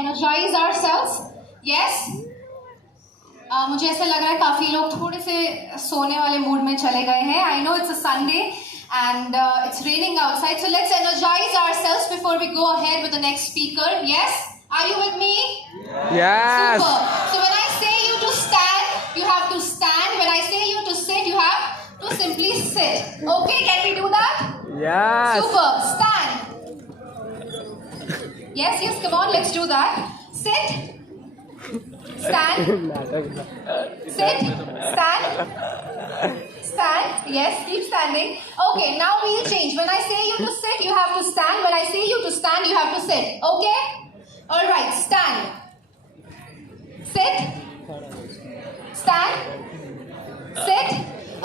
energize ourselves. Yes. मुझे ऐसा लग रहा है काफी लोग थोड़े से सोने वाले मूड में चले गए हैं. I know it's a Sunday and it's raining outside, so let's energize ourselves before we go ahead with the next speaker. Yes, are you with me? Yes. Super. So when I say you to stand, you have to stand. When I say you to sit, you have to simply sit. Okay, can we do that? Yes. Super. Stand. Yes, come on, let's do that. Sit. Stand. Sit. Stand. Stand. Yes, keep standing. Okay, now we'll change. When I say you to sit, you have to stand. When I say you to stand, you have to sit. Okay? Alright, stand. Sit. Stand. Sit.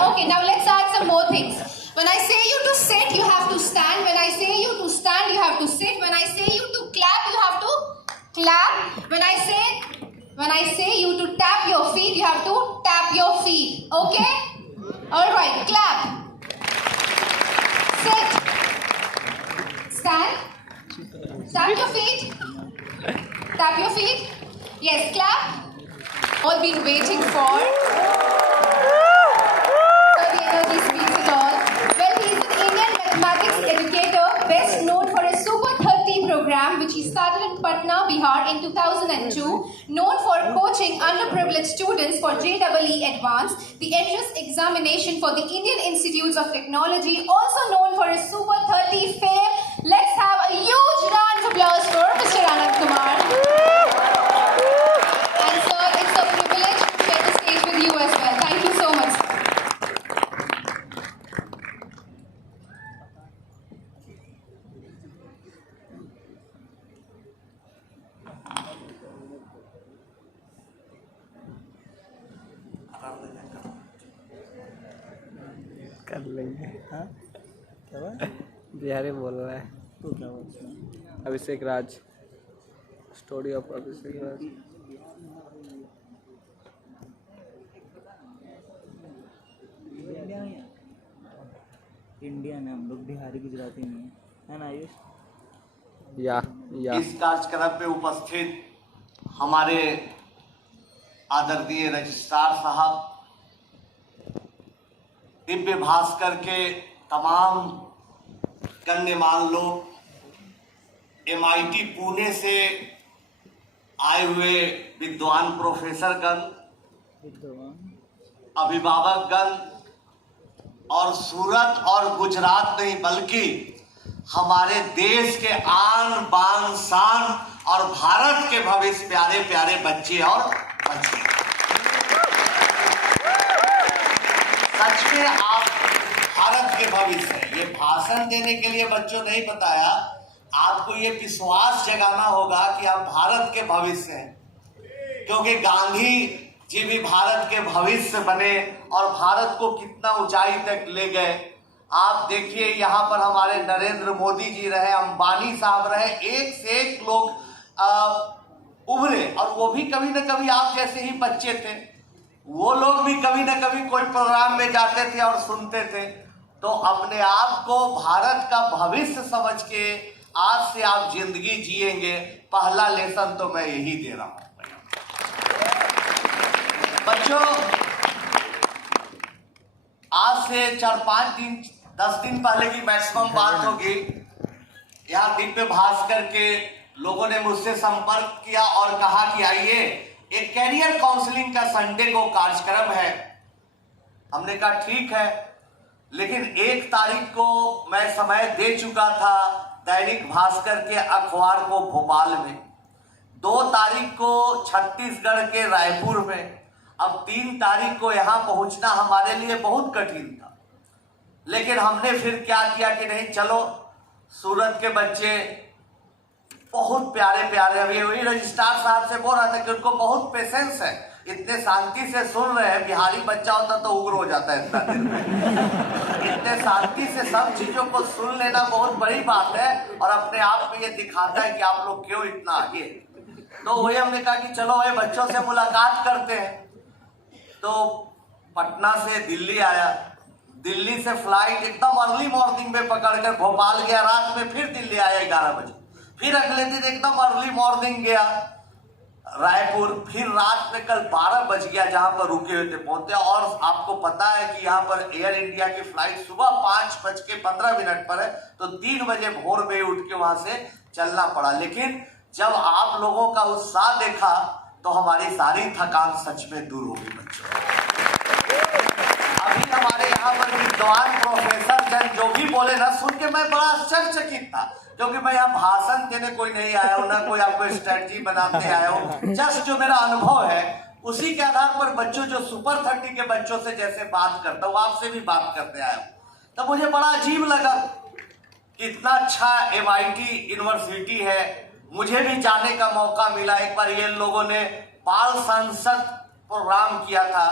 Okay, now let's add some more things. When I say you to sit, you have to stand. When I say you to stand, you have to sit. When I say you to clap, you have to clap. When I say you to tap your feet, you have to tap your feet. Okay? Alright, clap. Sit. Stand. Tap your feet. Tap your feet. Yes, clap. All been waiting for. So the energy speaks it all. Well, he is an Indian mathematics educator, best known for his Super 30 program, which he started in Patna, Bihar in 2002. Known for coaching underprivileged students for JEE Advanced, the entrance examination for the Indian Institutes of Technology, also known for his Super 30 fame. Let's have a huge round of applause for Mr. Anand Kumar. And sir, it's a privilege to share the stage with you as well. Thank you so much, sir. कर लेंगे. हाँ क्या हुआ? बिहारी बोल रहा है. तो क्या हुआ उसमें? Abhishek Raj. Story of Abhishek Raj. Indian है हम लोग, बिहारी गुजराती नहीं है ना आयुष? या इस कार्यक्रम में उपस्थित हमारे आदरणीय रजिस्ट्रार साहब, दिव्य भास्कर के तमाम गण्यमान्य लोग, MIT पुणे से आए हुए विद्वान प्रोफेसरगण, अभिभावकगण और सूरत और गुजरात नहीं बल्कि हमारे देश के आन बान शान और भारत के भविष्य प्यारे प्यारे बच्चे और बच्चियां, सच में आप भारत के भविष्य हैं. ये भाषण देने के लिए बच्चों नहीं बताया, आपको ये विश्वास जगाना होगा कि आप भारत के भविष्य हैं, क्योंकि गांधी जी भी भारत के भविष्य बने और भारत को कितना ऊंचाई तक ले गए. आप देखिए यहाँ पर हमारे नरेंद्र मोदी जी रहे, अंबानी साहब रहे, एक से एक लोग उभरे, और वो भी कभी न कभी आप जैसे ही बच्चे थे. वो लोग भी कभी न कभी कोई प्रोग्राम में जाते थे और सुनते थे. तो अपने आप को भारत का भविष्य समझ के आज से आप जिंदगी जिएंगे. पहला लेसन तो मैं यही दे रहा हूं बच्चों. आज से 4-5 दिन 10 दिन पहले की मैक्सिमम बात होगी. यहाँ दिव्य भास्कर के लोगों ने मुझसे संपर्क किया और कहा कि आइए, एक कैरियर काउंसलिंग का संडे को कार्यक्रम है. हमने कहा ठीक है, लेकिन 1 तारीख को मैं समय दे चुका था दैनिक भास्कर के अखबार को भोपाल में, 2 तारीख को छत्तीसगढ़ के रायपुर में, अब 3 तारीख को यहाँ पहुंचना हमारे लिए बहुत कठिन था. लेकिन हमने फिर क्या किया कि नहीं, चलो सूरत के बच्चे बहुत प्यारे प्यारे, अभी वही रजिस्ट्रार साहब से बोल रहा था कि उनको बहुत पेशेंस है, इतने शांति से सुन रहे हैं. बिहारी बच्चा होता तो उग्र हो जाता है इतना देर में. इतने शांति से सब चीजों को सुन लेना बहुत बड़ी बात है, और अपने आप में ये दिखाता है कि आप लोग क्यों इतना आगे. तो वही हमने कहा कि चलो ये बच्चों से मुलाकात करते हैं. तो पटना से दिल्ली आया, दिल्ली से फ्लाइट एकदम अर्ली मॉर्निंग में पकड़कर भोपाल गया, रात में फिर दिल्ली आया 11 बजे. फिर अगले दिन एकदम अर्ली मॉर्निंग गया रायपुर, फिर रात में कल 12 बज गया जहां पर रुके हुए थे पहुंचे। और आपको पता है कि यहाँ पर एयर इंडिया की फ्लाइट सुबह 5:15 पर है, तो 3 बजे भोर में उठ के वहां से चलना पड़ा। लेकिन जब आप लोगों का उत्साह देखा तो हमारी सारी थकान सच में दूर हो गई बच्चों। अभी हमारे यहाँ पर विद्वान प्रोफेसर जन जो भी बोले ना, सुन के मैं बड़ा आश्चर्यचकित था, क्योंकि मैं यहाँ भाषण देने कोई नहीं आया हूँ, ना कोई आपको स्ट्रेटजी बनाते आया हूँ। जस्ट जो मेरा अनुभव है उसी के आधार पर बच्चों जो सुपर 30 के बच्चों से जैसे बात करता हूँ, आपसे भी बात करते आया हूँ, तब मुझे बड़ा अजीब लगा कि इतना अच्छा MIT यूनिवर्सिटी है। मुझे भी जाने का मौका मिला। एक बार ये लोगों ने बाल संसद प्रोग्राम किया था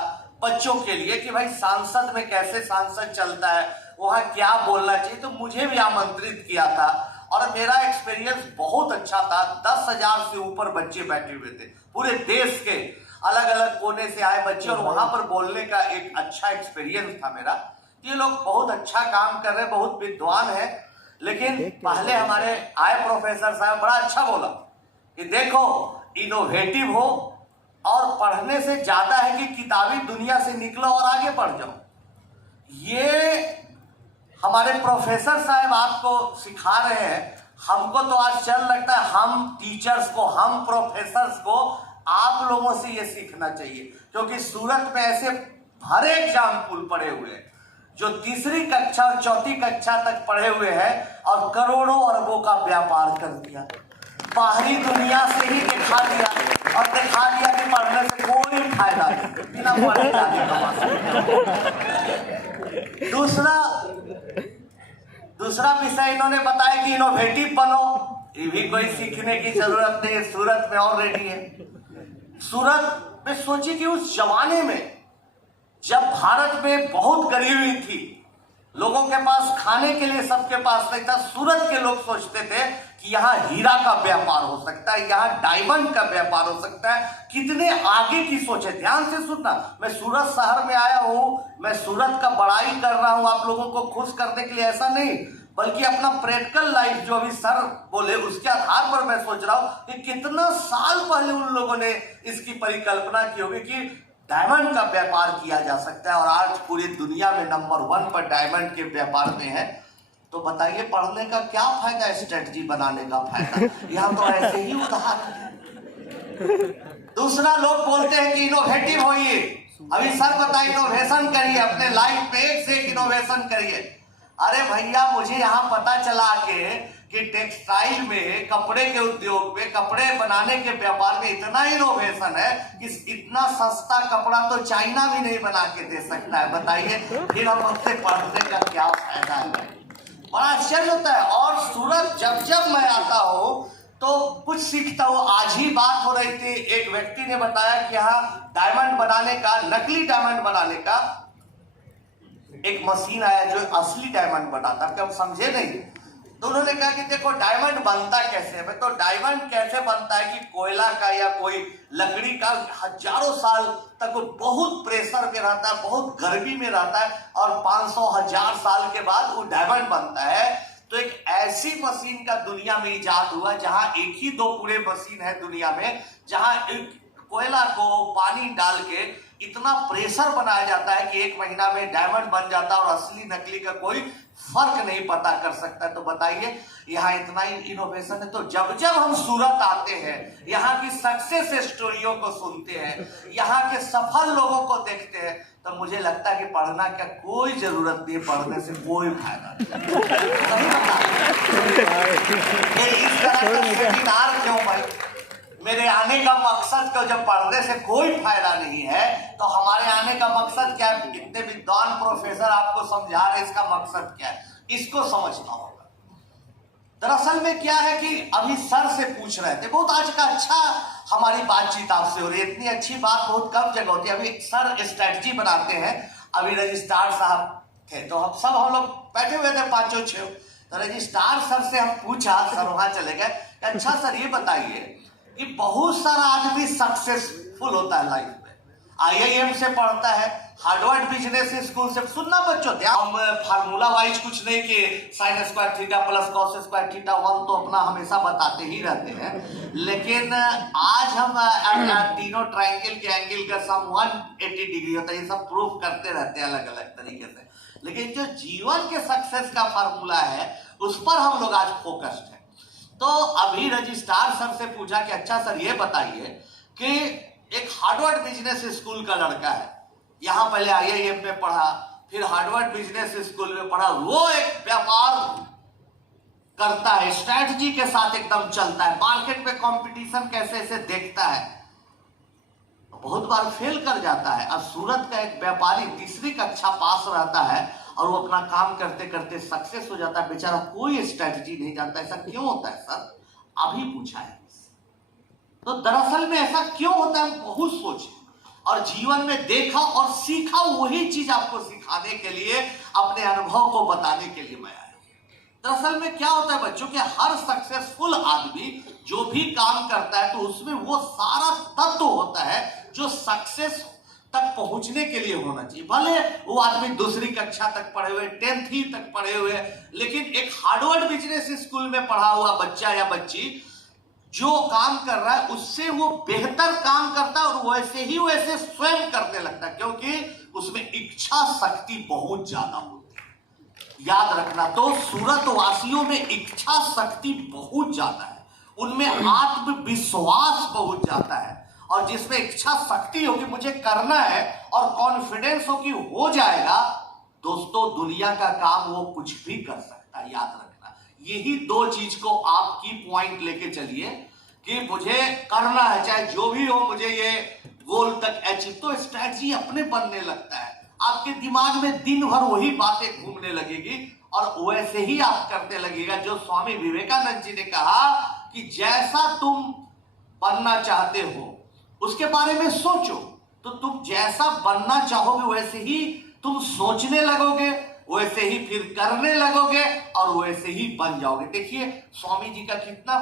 बच्चों के लिए कि भाई सांसद में कैसे सांसद चलता है, वहां क्या बोलना चाहिए, तो मुझे भी आमंत्रित किया था और मेरा एक्सपीरियंस बहुत अच्छा था। 10,000 से ऊपर बच्चे बैठे हुए थे, पूरे देश के अलग अलग कोने से आए बच्चे, और वहां पर बोलने का एक अच्छा एक्सपीरियंस था मेरा। ये लोग बहुत अच्छा काम कर रहे हैं, बहुत विद्वान है। लेकिन पहले हमारे आए प्रोफेसर साहब बड़ा अच्छा बोला कि देखो इनोवेटिव हो और पढ़ने से ज्यादा है कि किताबी दुनिया से निकलो और आगे बढ़ जाओ। ये हमारे प्रोफेसर साहब आपको सिखा रहे हैं। हमको तो आश्चर्य लगता है, हम टीचर्स को, हम प्रोफेसर्स को आप लोगों से ये सीखना चाहिए, क्योंकि सूरत में ऐसे भरे एग्जाम्पल पड़े हुए हैं जो 3री कक्षा और 4थी कक्षा तक पढ़े हुए हैं और करोड़ों अरबों का व्यापार कर दिया। बाहरी दुनिया से ही दिखा दिया और दिखा दिया कि पढ़ने से कोई फायदा नहीं, बिना पढ़े जाने का मसला। दूसरा विषय इन्होंने बताया कि इनोवेटिव बनो। ये भी कोई सीखने की जरूरत नहीं, सूरत में ऑलरेडी है। सूरत में सोचिए कि उस जमाने में जब भारत में बहुत गरीबी थी, लोगों के पास खाने के लिए सबके पास नहीं था, सूरत के लोग सोचते थे कि यहाँ हीरा का व्यापार हो सकता है, यहाँ डायमंड का व्यापार हो सकता है। कितने आगे की सोचे। ध्यान से सुनना, मैं सूरत शहर में आया हूँ, मैं सूरत का बड़ाई कर रहा हूँ आप लोगों को खुश करने के लिए, ऐसा नहीं, बल्कि अपना प्रैक्टिकल लाइफ जो अभी सर बोले उसके आधार पर मैं सोच रहा हूँ कि कितना साल पहले उन लोगों ने इसकी परिकल्पना की होगी कि डायमंड का व्यापार किया जा सकता है, और आज पूरी दुनिया में नंबर 1 पर डायमंड के व्यापार में है। तो बताइए पढ़ने का क्या फायदा है, स्ट्रेटजी बनाने का फायदा? यहाँ तो ऐसे ही उदाहरण है। दूसरा, लोग बोलते हैं कि इनोवेटिव होइए। अभी सर बताइए इनोवेशन करिए, अपने लाइफ में एक से एक इनोवेशन करिए। अरे भैया, मुझे यहाँ पता चला कि टेक्सटाइल में, कपड़े के उद्योग में, कपड़े बनाने के व्यापार में इतना इनोवेशन है कि इतना सस्ता कपड़ा तो चाइना भी नहीं बना के दे सकता है। बताइए फिर हम उससे पढ़ने का क्या फायदा है? बड़ा आश्चर्य होता है। और सूरत जब मैं आता हूँ तो कुछ सीखता हूँ। आज ही बात हो रही थी, एक व्यक्ति ने बताया कि यहाँ डायमंड बनाने का, नकली डायमंड बनाने का एक मशीन आया जो असली डायमंड बनाता है। हम समझे नहीं, तो उन्होंने कहा कि देखो डायमंड बनता कैसे है। तो डायमंड कैसे बनता है कि कोयला का या कोई लकड़ी का हजारों साल तक बहुत प्रेशर में रहता है, बहुत गर्मी में रहता है, और 500,000 साल के बाद वो डायमंड बनता है। तो एक ऐसी मशीन का दुनिया में इजाद हुआ जहां एक ही 2 पूरे मशीन है दुनिया में, जहां कोयला को पानी डाल के इतना प्रेशर बनाया जाता है कि 1 महीना में डायमंड बन जाता है और असली नकली का कोई फर्क नहीं पता कर सकता। तो बताइए यहाँ इतना ही इनोवेशन है। तो जब हम सूरत आते हैं, यहाँ की सक्सेस स्टोरियों को सुनते हैं, यहाँ के सफल लोगों को देखते हैं, तो मुझे लगता है कि पढ़ना का कोई जरूरत नहीं, पढ़ने से कोई फायदा नहीं। इस तरह का सेमिनार क्यों भाई? मेरे आने का मकसद क्यों? जब पढ़ने से कोई फायदा नहीं है तो हमारे आने का मकसद क्या है? कितने विद्वान प्रोफेसर आपको समझा रहे, इसका मकसद क्या है, इसको समझना होगा। दरअसल में क्या है कि अभी सर से पूछ रहे थे, बहुत आज का अच्छा हमारी बातचीत आपसे हो रही है। इतनी अच्छी बात बहुत कम जगह होती है। अभी सर स्ट्रेटजी बनाते हैं, अभी रजिस्ट्रार साहब थे, तो हम लोग बैठे हुए थे 5-6, तो रजिस्ट्रार सर से हम पूछा, सर वहां चले गए, अच्छा सर ये बताइए कि बहुत सारा आदमी सक्सेसफुल होता है लाइफ में, IIM से पढ़ता है, हार्वर्ड बिजनेस स्कूल से। सुनना बच्चों, हम फार्मूला वाइज कुछ नहीं कि sine square theta plus cos square theta 1 तो अपना हमेशा बताते ही रहते हैं, लेकिन आज हम तीनों ट्रायंगल के एंगल का सम 180 डिग्री होता है, ये सब प्रूफ करते रहते हैं अलग अलग तरीके से। लेकिन जो जीवन के सक्सेस का फार्मूला है उस पर हम लोग आज फोकस्ड हैं। तो अभी रजिस्ट्रार सर से पूछा कि अच्छा सर ये बताइए कि एक हार्वर्ड बिजनेस स्कूल का लड़का है, यहां पहले IIM में पढ़ा, फिर हार्वर्ड बिजनेस स्कूल में पढ़ा, वो एक व्यापार करता है, स्ट्रैटेजी के साथ एकदम चलता है, मार्केट में कंपटीशन कैसे ऐसे देखता है, बहुत बार फेल कर जाता है। अब सूरत का एक व्यापारी तीसरी कक्षा पास रहता है और वो अपना काम करते करते सक्सेस हो जाता है, बेचारा कोई स्ट्रैटेजी नहीं जानता। ऐसा क्यों होता है सर? अभी पूछा है। तो दरअसल में ऐसा क्यों होता है, हम बहुत सोचे और जीवन में देखा और सीखा, वही चीज आपको सिखाने के लिए, अपने अनुभव को बताने के लिए मैं आया। दरअसल में क्या होता है बच्चों कि हर सक्सेसफुल आदमी जो भी काम करता है तो उसमें वो सारा तत्व होता है जो सक्सेस तक पहुंचने के लिए होना चाहिए। भले वो आदमी दूसरी कक्षा तक पढ़े हुए, 10th तक पढ़े हुए, लेकिन एक हार्वर्ड बिजनेस स्कूल में पढ़ा हुआ बच्चा या बच्ची जो काम कर रहा है उससे वो बेहतर काम करता है और वैसे ही वैसे स्वयं करने लगता है, क्योंकि उसमें इच्छा शक्ति बहुत ज्यादा होती है। याद रखना, तो सूरत वासियों में इच्छा शक्ति बहुत ज्यादा है, उनमें आत्मविश्वास बहुत ज्यादा है, और जिसमें इच्छा शक्ति होगी मुझे करना है और कॉन्फिडेंस हो कि हो जाएगा, दोस्तों दुनिया का काम वो कुछ भी कर सकता है। याद रखना, यही दो चीज को आप की पॉइंट लेके चलिए कि मुझे करना है, चाहे जो भी हो, मुझे ये गोल तक अचीव, तो स्ट्रैटेजी अपने बनने लगता है। आपके दिमाग में दिन भर वही बातें घूमने लगेगी और वैसे ही आप करने लगेगा। जो स्वामी विवेकानंद जी ने कहा कि जैसा तुम बनना चाहते हो उसके बारे में सोचो, तो तुम जैसा बनना चाहोगे वैसे ही तुम सोचने लगोगे, वैसे ही फिर करने लगोगे और वैसे ही बन जाओगे। देखिए स्वामी जी का कितना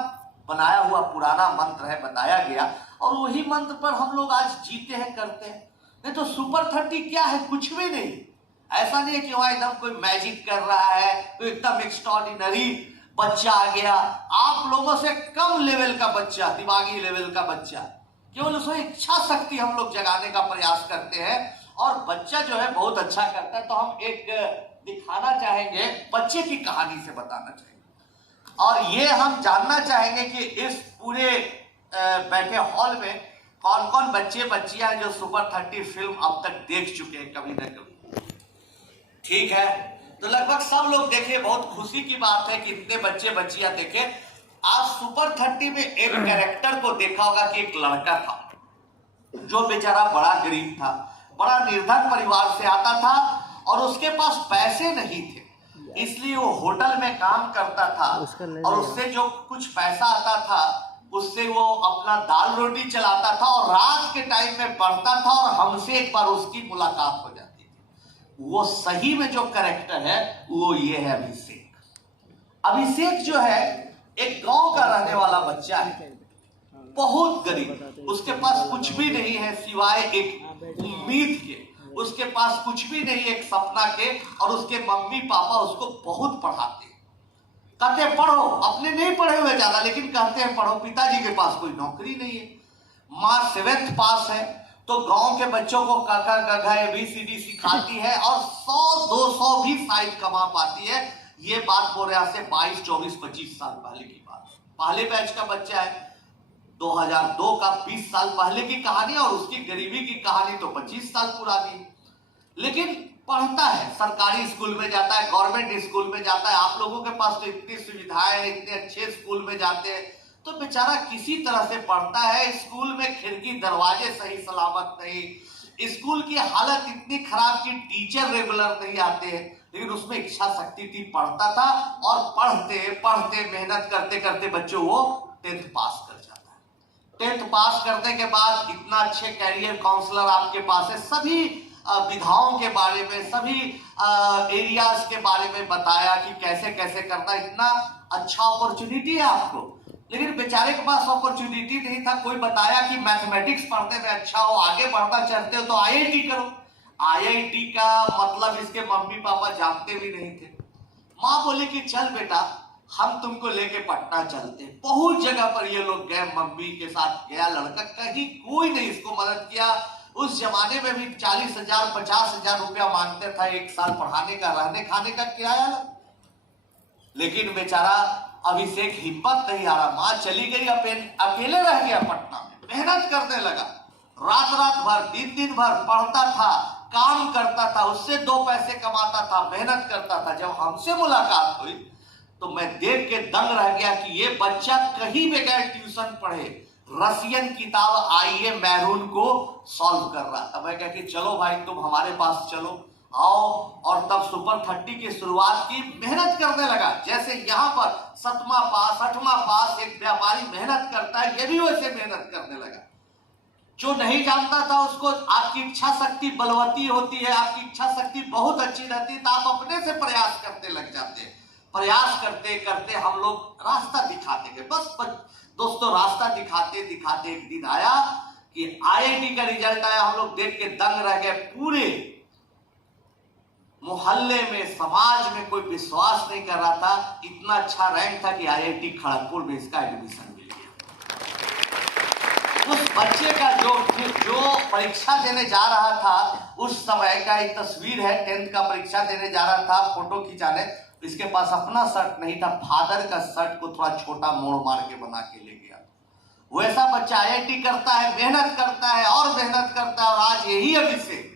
बनाया हुआ पुराना मंत्र है, बताया गया, और वही मंत्र पर हम लोग आज जीते हैं, करते हैं। नहीं तो सुपर 30 क्या है? कुछ भी नहीं। ऐसा नहीं है कि वहां एकदम कोई मैजिक कर रहा है, कोई एकदम एक्स्ट्राऑर्डिनरी बच्चा आ गया। आप लोगों से कम लेवल का बच्चा, दिमागी लेवल का बच्चा, केवल उसमें इच्छा शक्ति हम लोग जगाने का प्रयास करते हैं और बच्चा जो है बहुत अच्छा करता है। तो हम एक दिखाना चाहेंगे, बच्चे की कहानी से बताना चाहेंगे, और ये हम जानना चाहेंगे कि इस पूरे बैठे हॉल में कौन कौन बच्चे बच्चियां हैं जो सुपर 30 फिल्म अब तक देख चुके हैं कभी ना कभी। ठीक है, तो लगभग सब लोग देखे, बहुत खुशी की बात है कि इतने बच्चे बच्चियां देखे। आज सुपर 30 में एक कैरेक्टर को देखा होगा कि एक लड़का था जो बेचारा बड़ा गरीब था, बड़ा निर्धन परिवार से आता था और उसके पास पैसे नहीं थे, इसलिए वो होटल में काम करता था और उससे जो कुछ पैसा आता था उससे वो अपना दाल रोटी चलाता था और रात के टाइम में पढ़ता था और हमसे एक बार उसकी मुलाकात हो जाती थी। वो सही में जो कैरेक्टर है वो ये है अभिषेक। अभिषेक जो है एक गांव का रहने वाला बच्चा है, बहुत गरीब, उसके पास कुछ भी नहीं है सिवाय एक उम्मीद के, उसके पास कुछ भी नहीं एक सपना के, और उसके मम्मी पापा उसको बहुत पढ़ाते हैं, कहते हैं पढ़ो, अपने नहीं पढ़े हुए ज्यादा लेकिन कहते हैं पढ़ो। पिताजी के पास कोई नौकरी नहीं है, माँ 7th पास है, तो गांव के बच्चों को काका गघा ABCD सिखाती है और 100-200 भी शायद कमा पाती है। ये बात बोल रहा से 22, 24, 25 साल पहले की बात, पहले बैच का बच्चा है, 2002 का 20 साल पहले की कहानी, और उसकी गरीबी की कहानी तो 25 साल पुरानी, लेकिन पढ़ता है, सरकारी स्कूल में जाता है, गवर्नमेंट स्कूल में जाता है। आप लोगों के पास तो इतनी सुविधाएं, इतने अच्छे स्कूल में जाते हैं, तो बेचारा किसी तरह से पढ़ता है। स्कूल में खिड़की दरवाजे सही सलामत नहीं, स्कूल की हालत इतनी खराब कि टीचर रेगुलर नहीं आते हैं, लेकिन उसमें इच्छा शक्ति थी, पढ़ता था, और पढ़ते पढ़ते मेहनत करते करते बच्चों वो 10th पास कर जाता है। 10th पास करने के बाद इतना अच्छे कैरियर काउंसलर आपके पास है, सभी विधाओं के बारे में, सभी एरियाज के बारे में बताया कि कैसे कैसे करना, इतना अच्छा अपॉर्चुनिटी है आपको, लेकिन बेचारे के पास अपॉर्चुनिटी नहीं था। कोई बताया कि मैथमेटिक्स पढ़ने में अच्छा हो, आगे बढ़ना चाहते हो तो आईआईटी करो। आईआईटी का मतलब इसके मम्मी पापा जानते भी नहीं थे। माँ बोली कि चल बेटा हम तुमको लेके पटना चलते। बहुत जगह पर ये लोग गए, मम्मी के साथ गया लड़का, कहीं कोई नहीं इसको मदद किया। उस जमाने में भी 40,000 50,000 रुपया मांगते था एक साल पढ़ाने का, रहने खाने का किराया। लेकिन बेचारा अभिषेक हिम्मत नहीं आ रहा। माँ चली गई, अकेले रह गया पटना में, मेहनत करने लगा, रात भर दिन भर पढ़ता था, काम करता था, उससे 2 पैसे कमाता था, मेहनत करता था। जब हमसे मुलाकात हुई तो मैं देख के दंग रह गया कि ये बच्चा कहीं बगैर ट्यूशन पढ़े रशियन किताब आईए मैरून को सॉल्व कर रहा था। मैं कह कि चलो भाई तुम हमारे पास चलो, आओ। और तब सुपर 30 की शुरुआत की, मेहनत करने लगा। जैसे यहाँ पर 7वां पास 8वां पास एक व्यापारी मेहनत करता है, ये भी वैसे मेहनत करने लगा। जो नहीं जानता था उसको, आपकी इच्छा शक्ति बलवती होती है, आपकी इच्छा शक्ति बहुत अच्छी रहती है तो आप अपने से प्रयास करते लग जाते हैं। प्रयास करते करते हम लोग रास्ता दिखाते गए। बस दोस्तों रास्ता दिखाते दिखाते एक दिन आया कि आईआईटी का रिजल्ट आया। हम लोग देख के दंग रह गए। पूरे मोहल्ले में, समाज में कोई विश्वास नहीं कर रहा था। इतना अच्छा रैंक था कि आईआईटी खड़गपुर में इसका एडमिशन मिल गया। उस बच्चे का जो परीक्षा देने जा रहा था, उस समय का एक तस्वीर है। 10th का परीक्षा देने जा रहा था, फोटो खिंचाने। इसके पास अपना शर्ट नहीं था, फादर का शर्ट को थोड़ा छोटा मोड़ मार के बना के ले गया। वैसा बच्चा आईआईटी करता है, मेहनत करता है और मेहनत करता है। और आज यही अभिषेक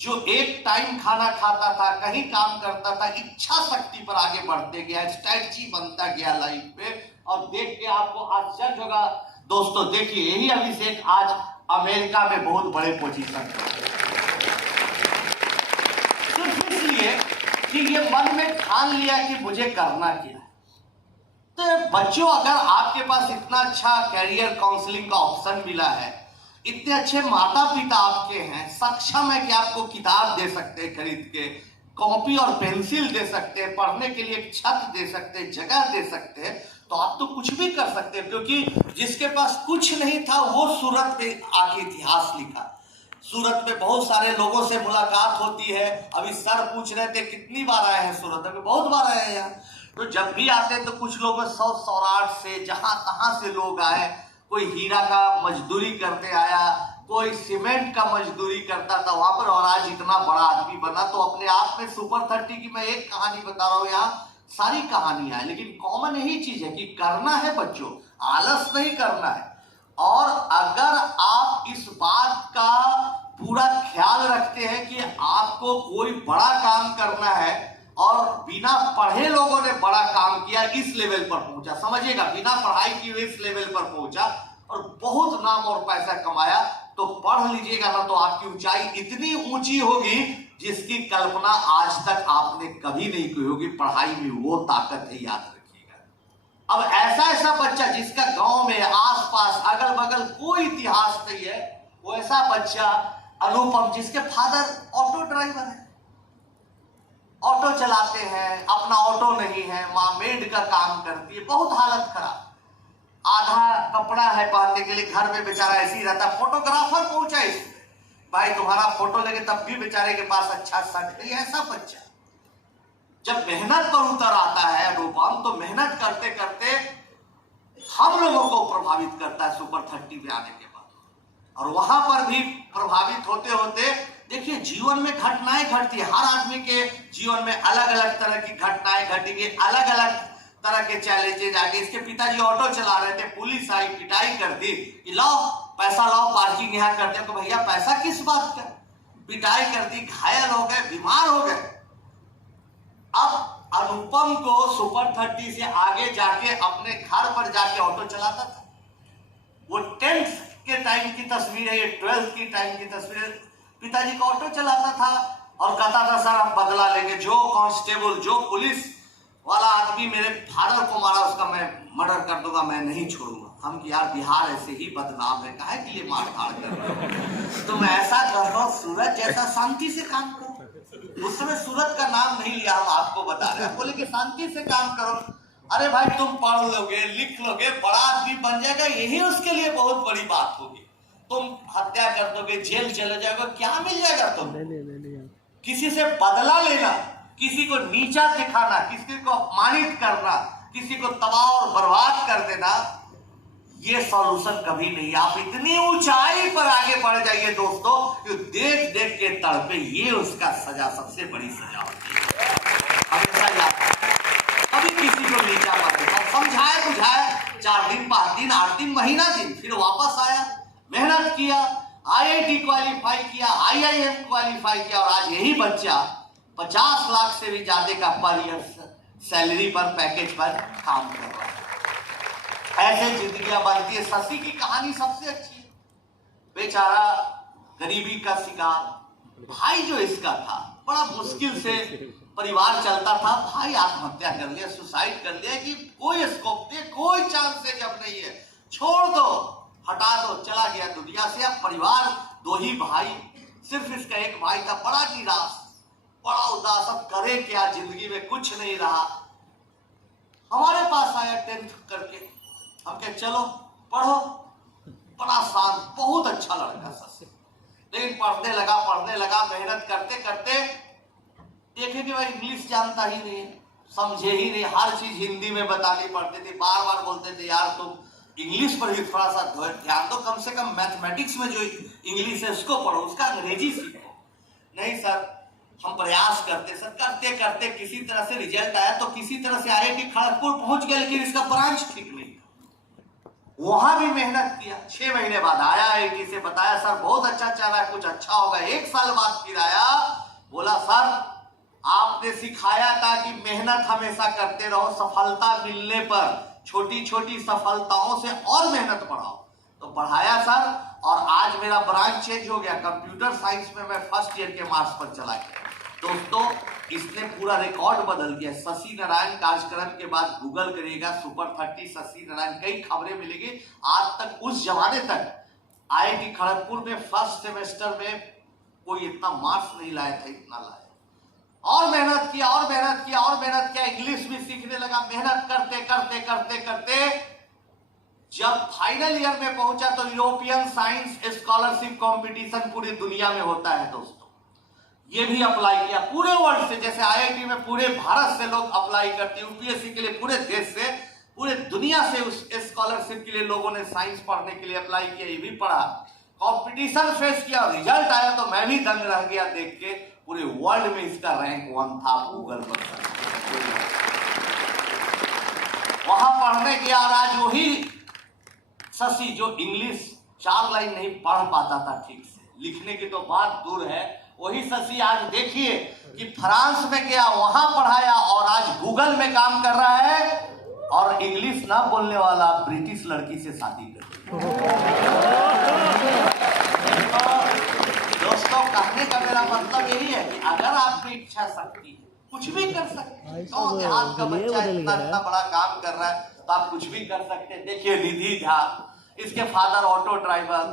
जो एक टाइम खाना खाता था, कहीं काम करता था, इच्छा शक्ति पर आगे बढ़ते गया, स्ट्रैटेजी बनता गया लाइफ पे। और देख के आपको आश्चर्य होगा दोस्तों, देखिए यही अभिषेक आज अमेरिका में बहुत बड़े पोजीशन पर है। सिर्फ इसलिए कि ये मन में ठान लिया कि मुझे करना क्या है। तो बच्चों अगर आपके पास इतना अच्छा कैरियर काउंसलिंग का ऑप्शन मिला है, इतने अच्छे माता पिता आपके हैं, सक्षम है कि आपको किताब दे सकते हैं खरीद के, कॉपी और पेंसिल दे सकते हैं, पढ़ने के लिए एक छत दे सकते हैं, जगह दे सकते हैं, तो आप तो कुछ भी कर सकते हैं। क्योंकि जिसके पास कुछ नहीं था वो सूरत पे आके इतिहास लिखा। सूरत में बहुत सारे लोगों से मुलाकात होती है। अभी सर पूछ रहे थे कितनी बार आए हैं सूरत में, बहुत बार आए हैं यहाँ। तो जब भी आते हैं तो कुछ लोग सौराठ से, जहां तहां से लोग आए। कोई हीरा का मजदूरी करते आया, कोई सीमेंट का मजदूरी करता था वहां पर, और आज इतना बड़ा आदमी बना। तो अपने आप में सुपर 30 की मैं एक कहानी बता रहा हूँ, यहाँ सारी कहानियां है, लेकिन कॉमन यही चीज है कि करना है बच्चों, आलस नहीं करना है। और अगर आप इस बात का पूरा ख्याल रखते हैं कि आपको कोई बड़ा काम करना है, और बिना पढ़े लोगों ने बड़ा काम किया, इस लेवल पर पहुंचा, समझिएगा, बिना पढ़ाई किए इस लेवल पर पहुंचा और बहुत नाम और पैसा कमाया, तो पढ़ लीजिएगा ना, तो आपकी ऊंचाई इतनी ऊंची होगी जिसकी कल्पना आज तक आपने कभी नहीं की होगी। पढ़ाई में वो ताकत है, याद रखिएगा। अब ऐसा बच्चा जिसका गांव में आसपास अगल बगल कोई इतिहास नहीं है, वो ऐसा बच्चा अनुपम, जिसके फादर ऑटो ड्राइवर है, ऑटो चलाते हैं, अपना ऑटो नहीं है, माँ मेड का काम करती है, बहुत हालत खराब, आधा कपड़ा है पहनने के लिए, घर में बेचारा ऐसे ही रहता। फोटोग्राफर पहुंचा इसमें, भाई तुम्हारा फोटो लेके, तब भी बेचारे के पास अच्छा शर्ट नहीं। ऐसा बच्चा जब मेहनत पर उतर आता है अनुपम, तो मेहनत करते करते हम लोगों को प्रभावित करता है सुपर 30 में आने के बाद। और वहां पर भी प्रभावित होते होते देखिए जीवन में घटनाएं घटती है। हर आदमी के जीवन में अलग अलग तरह की घटनाएं घटेंगी, अलग अलग तरह के चैलेंजेस आगे। इसके पिताजी ऑटो चला रहे थे, पुलिस आई, पिटाई कर दी कि लाओ पैसा लाओ, पार्किंग यहाँ करते हैं। तो भैया पैसा किस बात का, पिटाई कर दी, घायल हो गए, बीमार हो गए। अब अनुपम को सुपर 30 से आगे जाके अपने घर पर जाके ऑटो चलाता था। वो 10th के टाइम की तस्वीर है, ये 12th की टाइम की तस्वीर है। पिताजी का ऑटो चलाता था और कहता था सर हम बदला लेंगे, जो कांस्टेबल, जो पुलिस वाला आदमी मेरे फादर को मारा उसका मैं मर्डर कर दूंगा, मैं नहीं छोड़ूंगा। हम कि यार बिहार ऐसे ही बदनाम है, काहे के लिए मारकाट कर रहे हो, तुम ऐसा कर रहो, सूरत जैसा शांति से काम करो। उस समय सूरत का नाम नहीं लिया, हम आपको बता रहे हैं, बोले कि शांति से काम करो। अरे भाई तुम पढ़ लोगे, लिख लोगे, बड़ा आदमी बन जाएगा, यही उसके लिए बहुत बड़ी बात होगी। तुम हत्या कर दोगे, जेल चले जाओगे, क्या मिल जाएगा तुम? किसी से बदला लेना, किसी को नीचा दिखाना, किसी को अपमानित करना, किसी को तबाह और बर्बाद कर देना, ये सॉल्यूशन कभी नहीं। आप इतनी ऊंचाई पर आगे बढ़ जाइए दोस्तों कि देख देख के तड़पे, ये उसका सजा, सबसे बड़ी सजा होती है। हमेशा याद कभी किसी को नीचा मत दिखाओ। समझाए बुझाए, 4 दिन 5 दिन 8 दिन महीना दिन, फिर वापस आया, मेहनत किया, IIT क्वालिफाई किया, IIM क्वालिफाई किया, और आज यही बच्चा 50 लाख से भी ज्यादा का पर ईयर सैलरी पर, पैकेज पर काम कर रहा है। ऐसे जिंदगियां बनती है। शशि की कहानी सबसे अच्छी है। बेचारा गरीबी का शिकार, भाई जो इसका था, बड़ा मुश्किल से परिवार चलता था, भाई आत्महत्या कर लिया, सुसाइड कर लिया कि कोई स्कोप दे, कोई चांस है जब नहीं है, छोड़ दो, हटा दो, चला गया दुनिया से। अब परिवार 2 ही भाई, सिर्फ इसका एक भाई था, बड़ा निराश, बड़ा उदास, अब करे क्या, जिंदगी में कुछ नहीं रहा। हमारे पास आया 10th करके, हम कहे चलो पढ़ो, बड़ा शांत, बहुत अच्छा लड़का शशि। लेकिन पढ़ने लगा, मेहनत करते करते देखे कि भाई इंग्लिश जानता ही नहीं, समझे ही नहीं, हर चीज हिंदी में बतानी पड़ती थी। बार बार बोलते थे यार तुम इंग्लिश पर भी थोड़ा सा ध्यान दो, कम से कम मैथमेटिक्स में जो इंग्लिश है उसको पढ़ो, उसका अंग्रेजी सीखो। नहीं सर, हम प्रयास करते सर, करते करते किसी तरह से रिजल्ट आया, तो किसी तरह से IIT खड़गपुर पहुंच गया, लेकिन इसका ब्रांच ठीक नहीं, वहां भी मेहनत किया। 6 महीने बाद आया IIT से, बताया सर बहुत अच्छा चल रहा है, कुछ अच्छा होगा। 1 साल बाद फिर आया, बोला सर आपने सिखाया था कि मेहनत हमेशा करते रहो, सफलता मिलने पर छोटी छोटी सफलताओं से और मेहनत बढ़ाओ। तो पढ़ाया सर, और आज मेरा ब्रांच चेंज हो गया, कंप्यूटर साइंस में मैं फर्स्ट ईयर के मार्क्स पर चला गया। दोस्तों इसने पूरा रिकॉर्ड बदल दिया। शशि नारायण कार्यक्रम के बाद गूगल करिएगा सुपर 30 शशि नारायण, कई खबरें मिलेगी। आज तक, उस जमाने तक IIT खड़गपुर में फर्स्ट सेमेस्टर में कोई इतना मार्क्स नहीं लाया था, इतना लाया। और मेहनत किया, और मेहनत किया, और मेहनत किया, इंग्लिश भी सीखने लगा। मेहनत करते करते करते करते जब फाइनल ईयर में पहुंचा तो यूरोपियन साइंस स्कॉलरशिप कंपटीशन पूरी दुनिया में होता है दोस्तों, ये भी अप्लाई किया पूरे वर्ल्ड से। जैसे IIT में पूरे भारत से लोग अप्लाई करते हैं, UPSC के लिए पूरे देश से, पूरे दुनिया से उस स्कॉलरशिप के लिए लोगों ने साइंस पढ़ने के लिए अप्लाई किया, ये भी पढ़ा, कंपटीशन फेस किया, रिजल्ट आया तो मैं भी दंग रह गया देख के। पूरे वर्ल्ड में इसका रैंक 1 था गूगल पर। वहां पढ़ने गया, और आज वही शशि जो इंग्लिश 4 लाइन नहीं पढ़ पाता था ठीक से, लिखने की तो बात दूर है, वही शशि आज देखिए कि फ्रांस में गया, वहां पढ़ाया, और आज गूगल में काम कर रहा है, और इंग्लिश ना बोलने वाला ब्रिटिश लड़की से शादी कर। दोस्तों कहने का मेरा मतलब यही है कि अगर आपकी इच्छा शक्ति है, कुछ भी कर सकते हैं। गाँव देहात का बच्चा इतना बड़ा काम कर रहा है तो आप कुछ भी कर सकते हैं। देखिए निधि झा, इसके फादर ऑटो ड्राइवर,